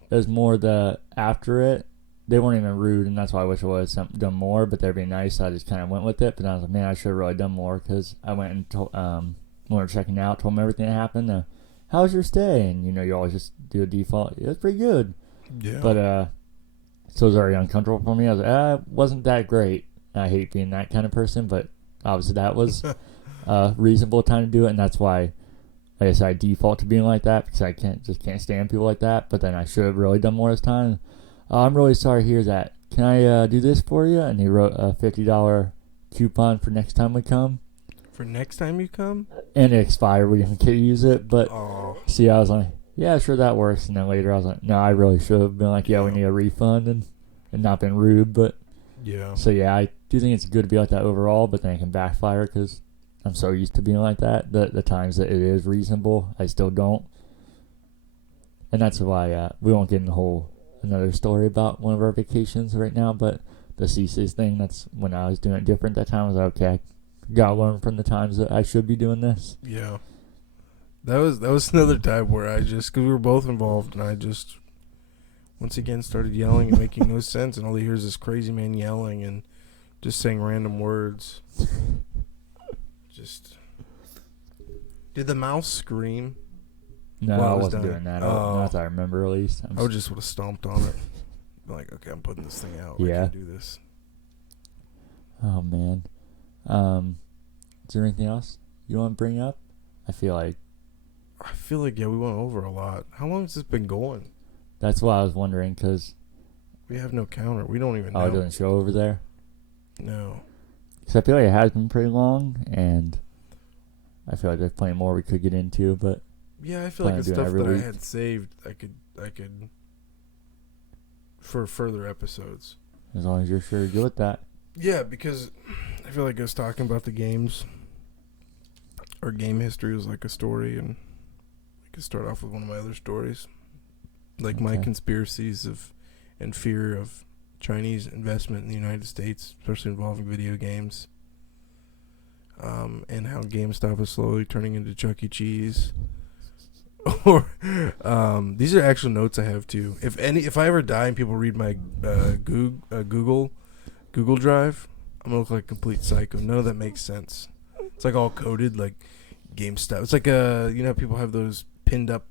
It was more the after it. They weren't even rude, and that's why I wish I would have done more. But they're being nice, so I just kind of went with it. But I was like, man, I should have really done more, because I went and told when we were checking out, told them everything that happened. How was your stay? And you always just do a default. It was pretty good. Yeah. But So it was already uncomfortable for me. I was like, it wasn't that great. I hate being that kind of person, but obviously that was a reasonable time to do it, and that's why, like I said, I default to being like that because I can't stand people like that. But then I should have really done more this time. I'm really sorry to hear that. Can I do this for you? And he wrote a $50 coupon for next time we come. For next time you come? And it expired. We didn't get to use it. But see, I was like, yeah, sure, that works. And then later I was like, no, I really should have been like, yeah, we need a refund and not been rude. But yeah. So yeah, I do think it's good to be like that overall, but then it can backfire because I'm so used to being like that. The times that it is reasonable, I still don't. And that's why we won't get in the whole another story about one of our vacations right now, but the CC's thing, that's when I was doing it different that time. I was like, okay, I gotta learn from the times that I should be doing this. Yeah. That was another time where I just, because we were both involved, and I just once again started yelling and making no sense, and all you hear is this crazy man yelling and just saying random words. Just, did the mouse scream? No, I wasn't doing that. Not that I remember, at least. I would just would have stomped on it. Like, okay, I'm putting this thing out. Yeah. I can't do this. Oh, man. Is there anything else you want to bring up? I feel like, yeah, we went over a lot. How long has this been going? That's what I was wondering, because we have no counter. We don't even know. Oh, it doesn't show over there? No. Because I feel like it has been pretty long, and I feel like there's plenty more we could get into, but yeah, I feel like the stuff that I had saved, I could for further episodes. As long as you're sure you're good with that. Yeah, because I feel like I was talking about the games. Or game history was like a story, and I could start off with one of my other stories. Like my conspiracies and fear of Chinese investment in the United States, especially involving video games. And how GameStop is slowly turning into Chuck E. Cheese. Or these are actual notes I have too. If I ever die and people read my Google Drive, I'm gonna look like a complete psycho. None of that makes sense. It's like all coded like GameStop. It's like people have those pinned up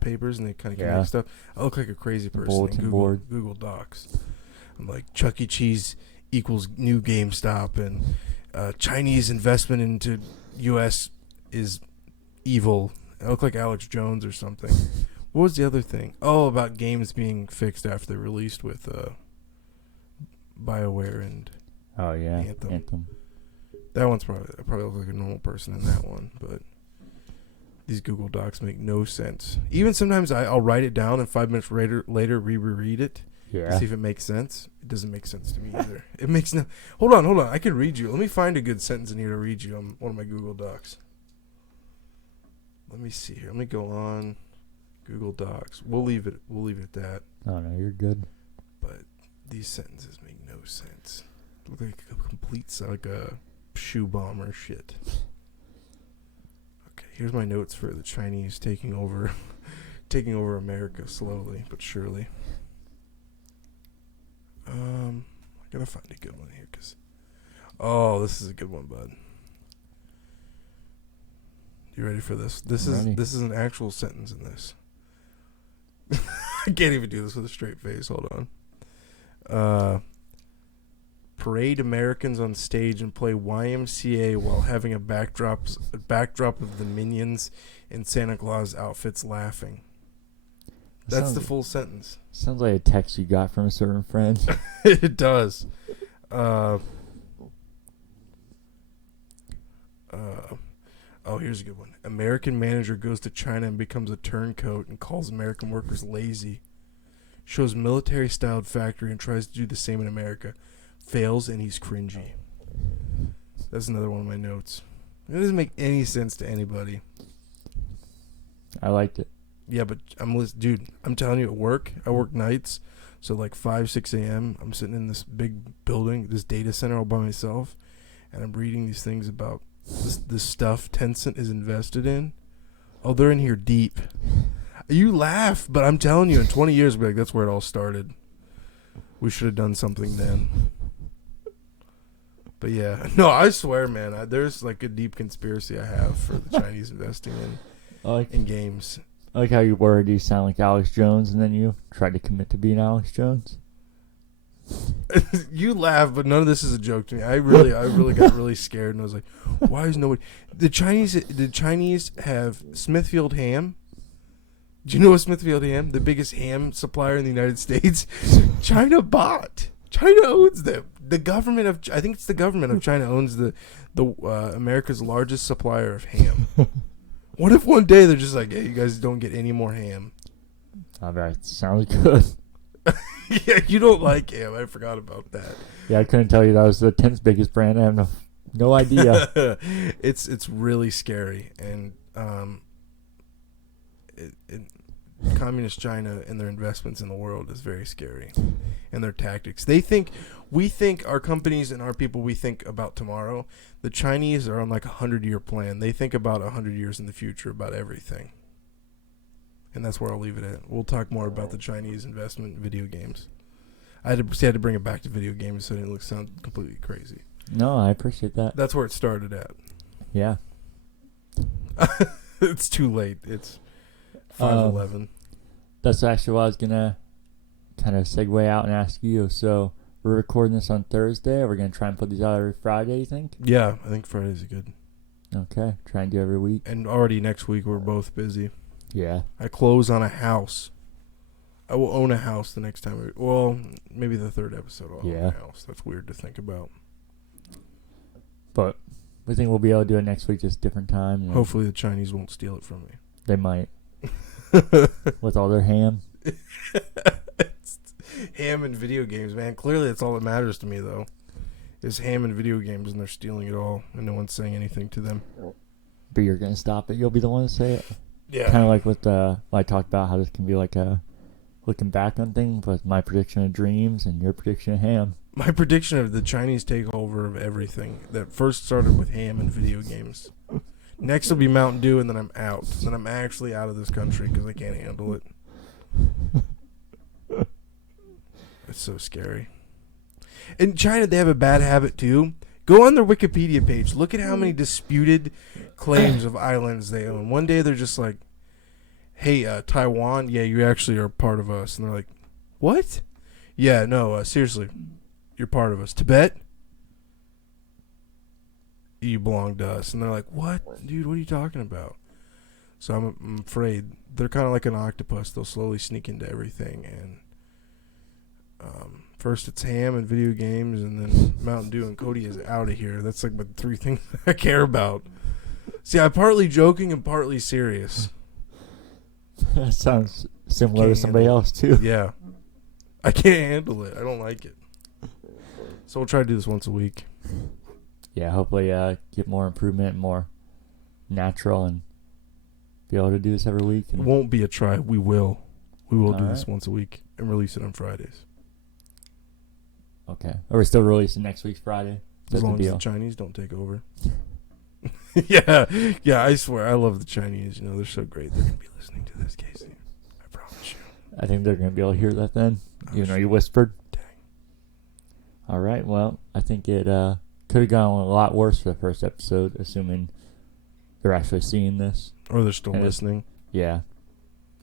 papers and they kind of connect stuff. I look like a crazy person in Google Docs. I'm like Chuck E. Cheese equals new GameStop, and Chinese investment into U.S. is evil. I look like Alex Jones or something. What was the other thing? Oh, about games being fixed after they're released with BioWare and Anthem. That one's probably look like a normal person in that one, but these Google Docs make no sense. Even sometimes I'll write it down and 5 minutes later reread it to see if it makes sense. It doesn't make sense to me either. It makes no. Hold on. I can read you. Let me find a good sentence in here to read you on one of my Google Docs. Let me see here. Let me go on Google Docs. We'll leave it at that. Oh no, you're good. But these sentences make no sense. Look like a complete like a shoe bomber shit. Okay, here's my notes for the Chinese taking over America slowly but surely. I gotta find a good one here, this is a good one, bud. You ready for this? This is an actual sentence in this. I can't even do this with a straight face. Hold on. Parade Americans on stage and play YMCA while having a backdrop of the Minions in Santa Claus outfits laughing. That's the full sentence. Sounds like a text you got from a certain friend. It does. Here's a good one. American manager goes to China and becomes a turncoat and calls American workers lazy. Shows military-styled factory and tries to do the same in America. Fails and he's cringy. That's another one of my notes. It doesn't make any sense to anybody. I liked it. Yeah, but I'm telling you, at work, I work nights, so like 5, 6 a.m., I'm sitting in this big building, this data center all by myself, and I'm reading these things about this stuff Tencent is invested in. Oh, they're in here deep. You laugh, but I'm telling you, in 20 years, we'll be like, that's where it all started. We should have done something then. But yeah, no, I swear, man, there's like a deep conspiracy I have for the Chinese investing in games. I like how you word you sound like Alex Jones, and then you try to commit to being Alex Jones. You laugh, but none of this is a joke to me. I really got really scared, and I was like, "Why is nobody?" The Chinese have Smithfield ham. Do you know what Smithfield ham? The biggest ham supplier in the United States. China bought. China owns them. I think it's the government of China owns the America's largest supplier of ham. What if one day they're just like, "Hey, you guys don't get any more ham"? All right, sounds good. Yeah, you don't like ham. I forgot about that. Yeah, I couldn't tell you that was the 10th biggest brand. I have no idea. It's really scary, and communist China and their investments in the world is very scary, and their tactics. We think our companies and our people, we think about tomorrow. The Chinese are on like 100-year plan. They think about 100 years in the future about everything. And that's where I'll leave it at. We'll talk more about the Chinese investment in video games. I had to bring it back to video games so it didn't sound completely crazy. No, I appreciate that. That's where it started at. Yeah. It's too late. It's 5:11. That's actually what I was going to kind of segue out and ask you. So we're recording this on Thursday. Are we going to try and put these out every Friday, you think? Yeah, I think Friday's good. Okay. Try and do every week. And already next week we're both busy. Yeah. I close on a house. I will own a house the next time. Maybe the third episode I'll own a house. That's weird to think about. But we think we'll be able to do it next week, just different time. Hopefully the Chinese won't steal it from me. They might. With all their ham. Ham and video games, man. Clearly that's all that matters to me, though. Is ham and video games, and they're stealing it all, and no one's saying anything to them. But you're going to stop it. You'll be the one to say it. Yeah. Kind of like with I talked about how this can be like a looking back on things, but my prediction of dreams and your prediction of ham. My prediction of the Chinese takeover of everything that first started with ham and video games. Next will be Mountain Dew, and then I'm out. Then I'm actually out of this country because I can't handle it. It's so scary. In China, they have a bad habit, too. Go on their Wikipedia page. Look at how many disputed claims of islands they own. One day they're just like, hey, Taiwan, yeah, you actually are part of us. And they're like, what? Yeah, no, seriously, you're part of us. Tibet? You belong to us. And they're like, what? Dude, what are you talking about? So I'm afraid. They're kind of like an octopus. They'll slowly sneak into everything. And first it's ham and video games, and then Mountain Dew, and Cody is out of here. That's like the three things I care about. See, I'm partly joking and partly serious. That sounds similar to somebody else, too. Yeah. I can't handle it. I don't like it. So we'll try to do this once a week. Yeah, hopefully get more improvement and more natural and be able to do this every week. It won't be a try. We will. We will do this right. once a week and release it on Fridays. Okay. Are we still releasing next week's Friday? As long as the Chinese don't take over. Yeah, I swear, I love the Chinese. You know, they're so great. They're going to be listening to this, Casey. I promise you. I think they're going to be able to hear that then, even though you whispered. Dang. All right, well, I think it could have gone a lot worse for the first episode, assuming they're actually seeing this. Or they're still listening. Yeah.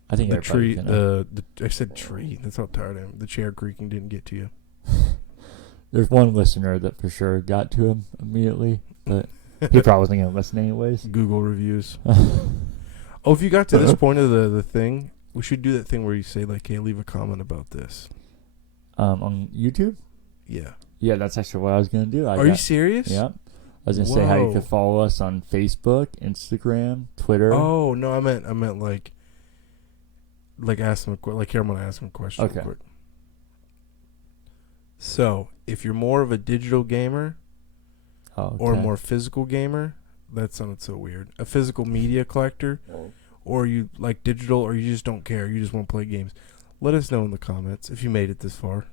I think the tree, I said tree. That's how tired I am. The chair creaking didn't get to you. There's one listener that for sure got to him immediately, but he probably wasn't going to listen anyways. Google reviews. Oh, if you got to this point of the thing, we should do that thing where you say, like, hey, leave a comment about this. On YouTube? Yeah. Yeah, that's actually what I was going to do. Are you serious? Yeah. I was going to say how you could follow us on Facebook, Instagram, Twitter. Oh, no, I meant like ask them here, I'm going to ask them a question real quick. So, if you're more of a digital gamer or a more physical gamer, that sounded so weird. A physical media collector, or you like digital, or you just don't care. You just want to play games. Let us know in the comments if you made it this far.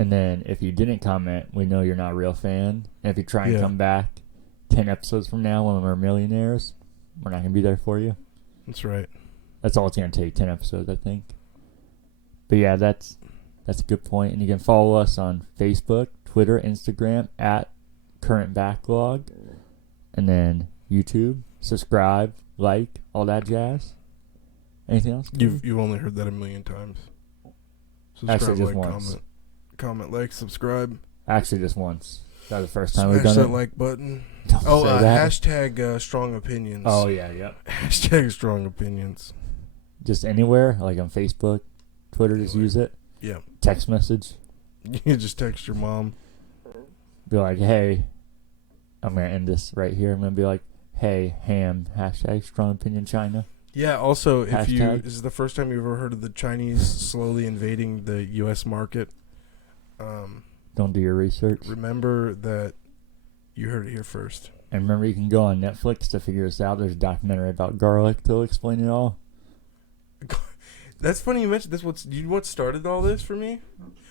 And then if you didn't comment, we know you're not a real fan. And if you try and come back 10 episodes from now when we're millionaires, we're not going to be there for you. That's right. That's all it's going to take, 10 episodes, I think. But yeah, that's a good point. And you can follow us on Facebook, Twitter, Instagram, at currentbacklog. And then YouTube, subscribe, like, all that jazz. Anything else? You've only heard that a million times. Subscribe, Actually, just like, once. comment, like, subscribe. Actually, just once. That was the first time we've Smash done that it. like button. Don't say that. Hashtag strong opinions. Oh, yeah, yep. Hashtag strong opinions. Just anywhere, like on Facebook, Twitter, just use it. Yeah. Text message. You just text your mom. Be like, hey, I'm going to end this right here. I'm going to be like, hey, ham, hashtag strong opinion China. Yeah, also, if Hashtag. this is the first time you've ever heard of the Chinese slowly invading the U.S. market, Don't do your research. remember that you heard it here first. And remember, you can go on Netflix to figure this out. There's a documentary about garlic to explain it all. That's funny you mentioned this. What started all this for me?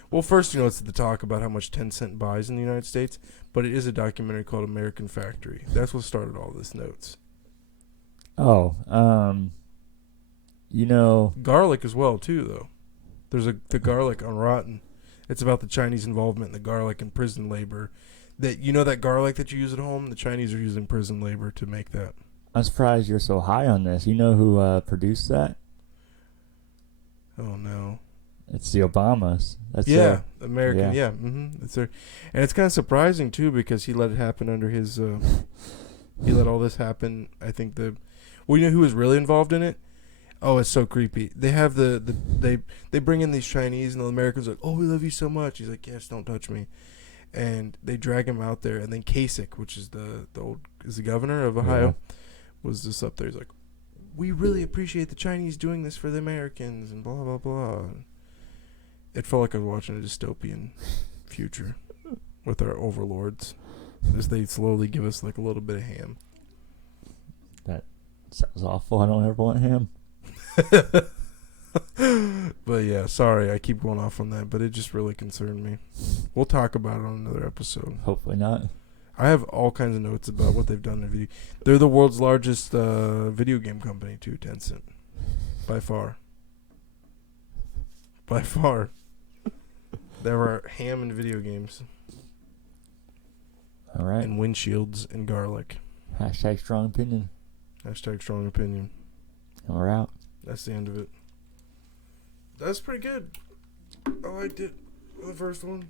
Well, first, it's the talk about how much Tencent buys in the United States, but it is a documentary called American Factory. That's what started all this notes. Oh, Garlic as well, too, though. There's the garlic on Rotten. It's about the Chinese involvement in the garlic and prison labor. That garlic that you use at home? The Chinese are using prison labor to make that. I'm surprised you're so high on this. You know who produced that? Oh, no. It's the Obamas. That's American, yeah. Mm-hmm. It's their, and it's kind of surprising, too, because he let it happen under his... he let all this happen. I think Well, you know who was really involved in it? Oh, it's so creepy. They have they bring in these Chinese, and the Americans are like, oh, we love you so much. He's like, yes, don't touch me. And they drag him out there, and then Kasich, which is the governor of Ohio, was just up there. He's like, we really appreciate the Chinese doing this for the Americans, and blah, blah, blah. It felt like I was watching a dystopian future with our overlords, as they slowly give us like a little bit of ham. That sounds awful. I don't ever want ham. But yeah, sorry, I keep going off on that, but it just really concerned me. We'll talk about it on another episode. Hopefully not. I have all kinds of notes about what they've done in video. They're the world's largest video game company too, Tencent. By far. By far. There are ham and video games. All right. And windshields and garlic. Hashtag strong opinion. Hashtag strong opinion. And we're out. That's the end of it. That's pretty good. I liked it. The first one.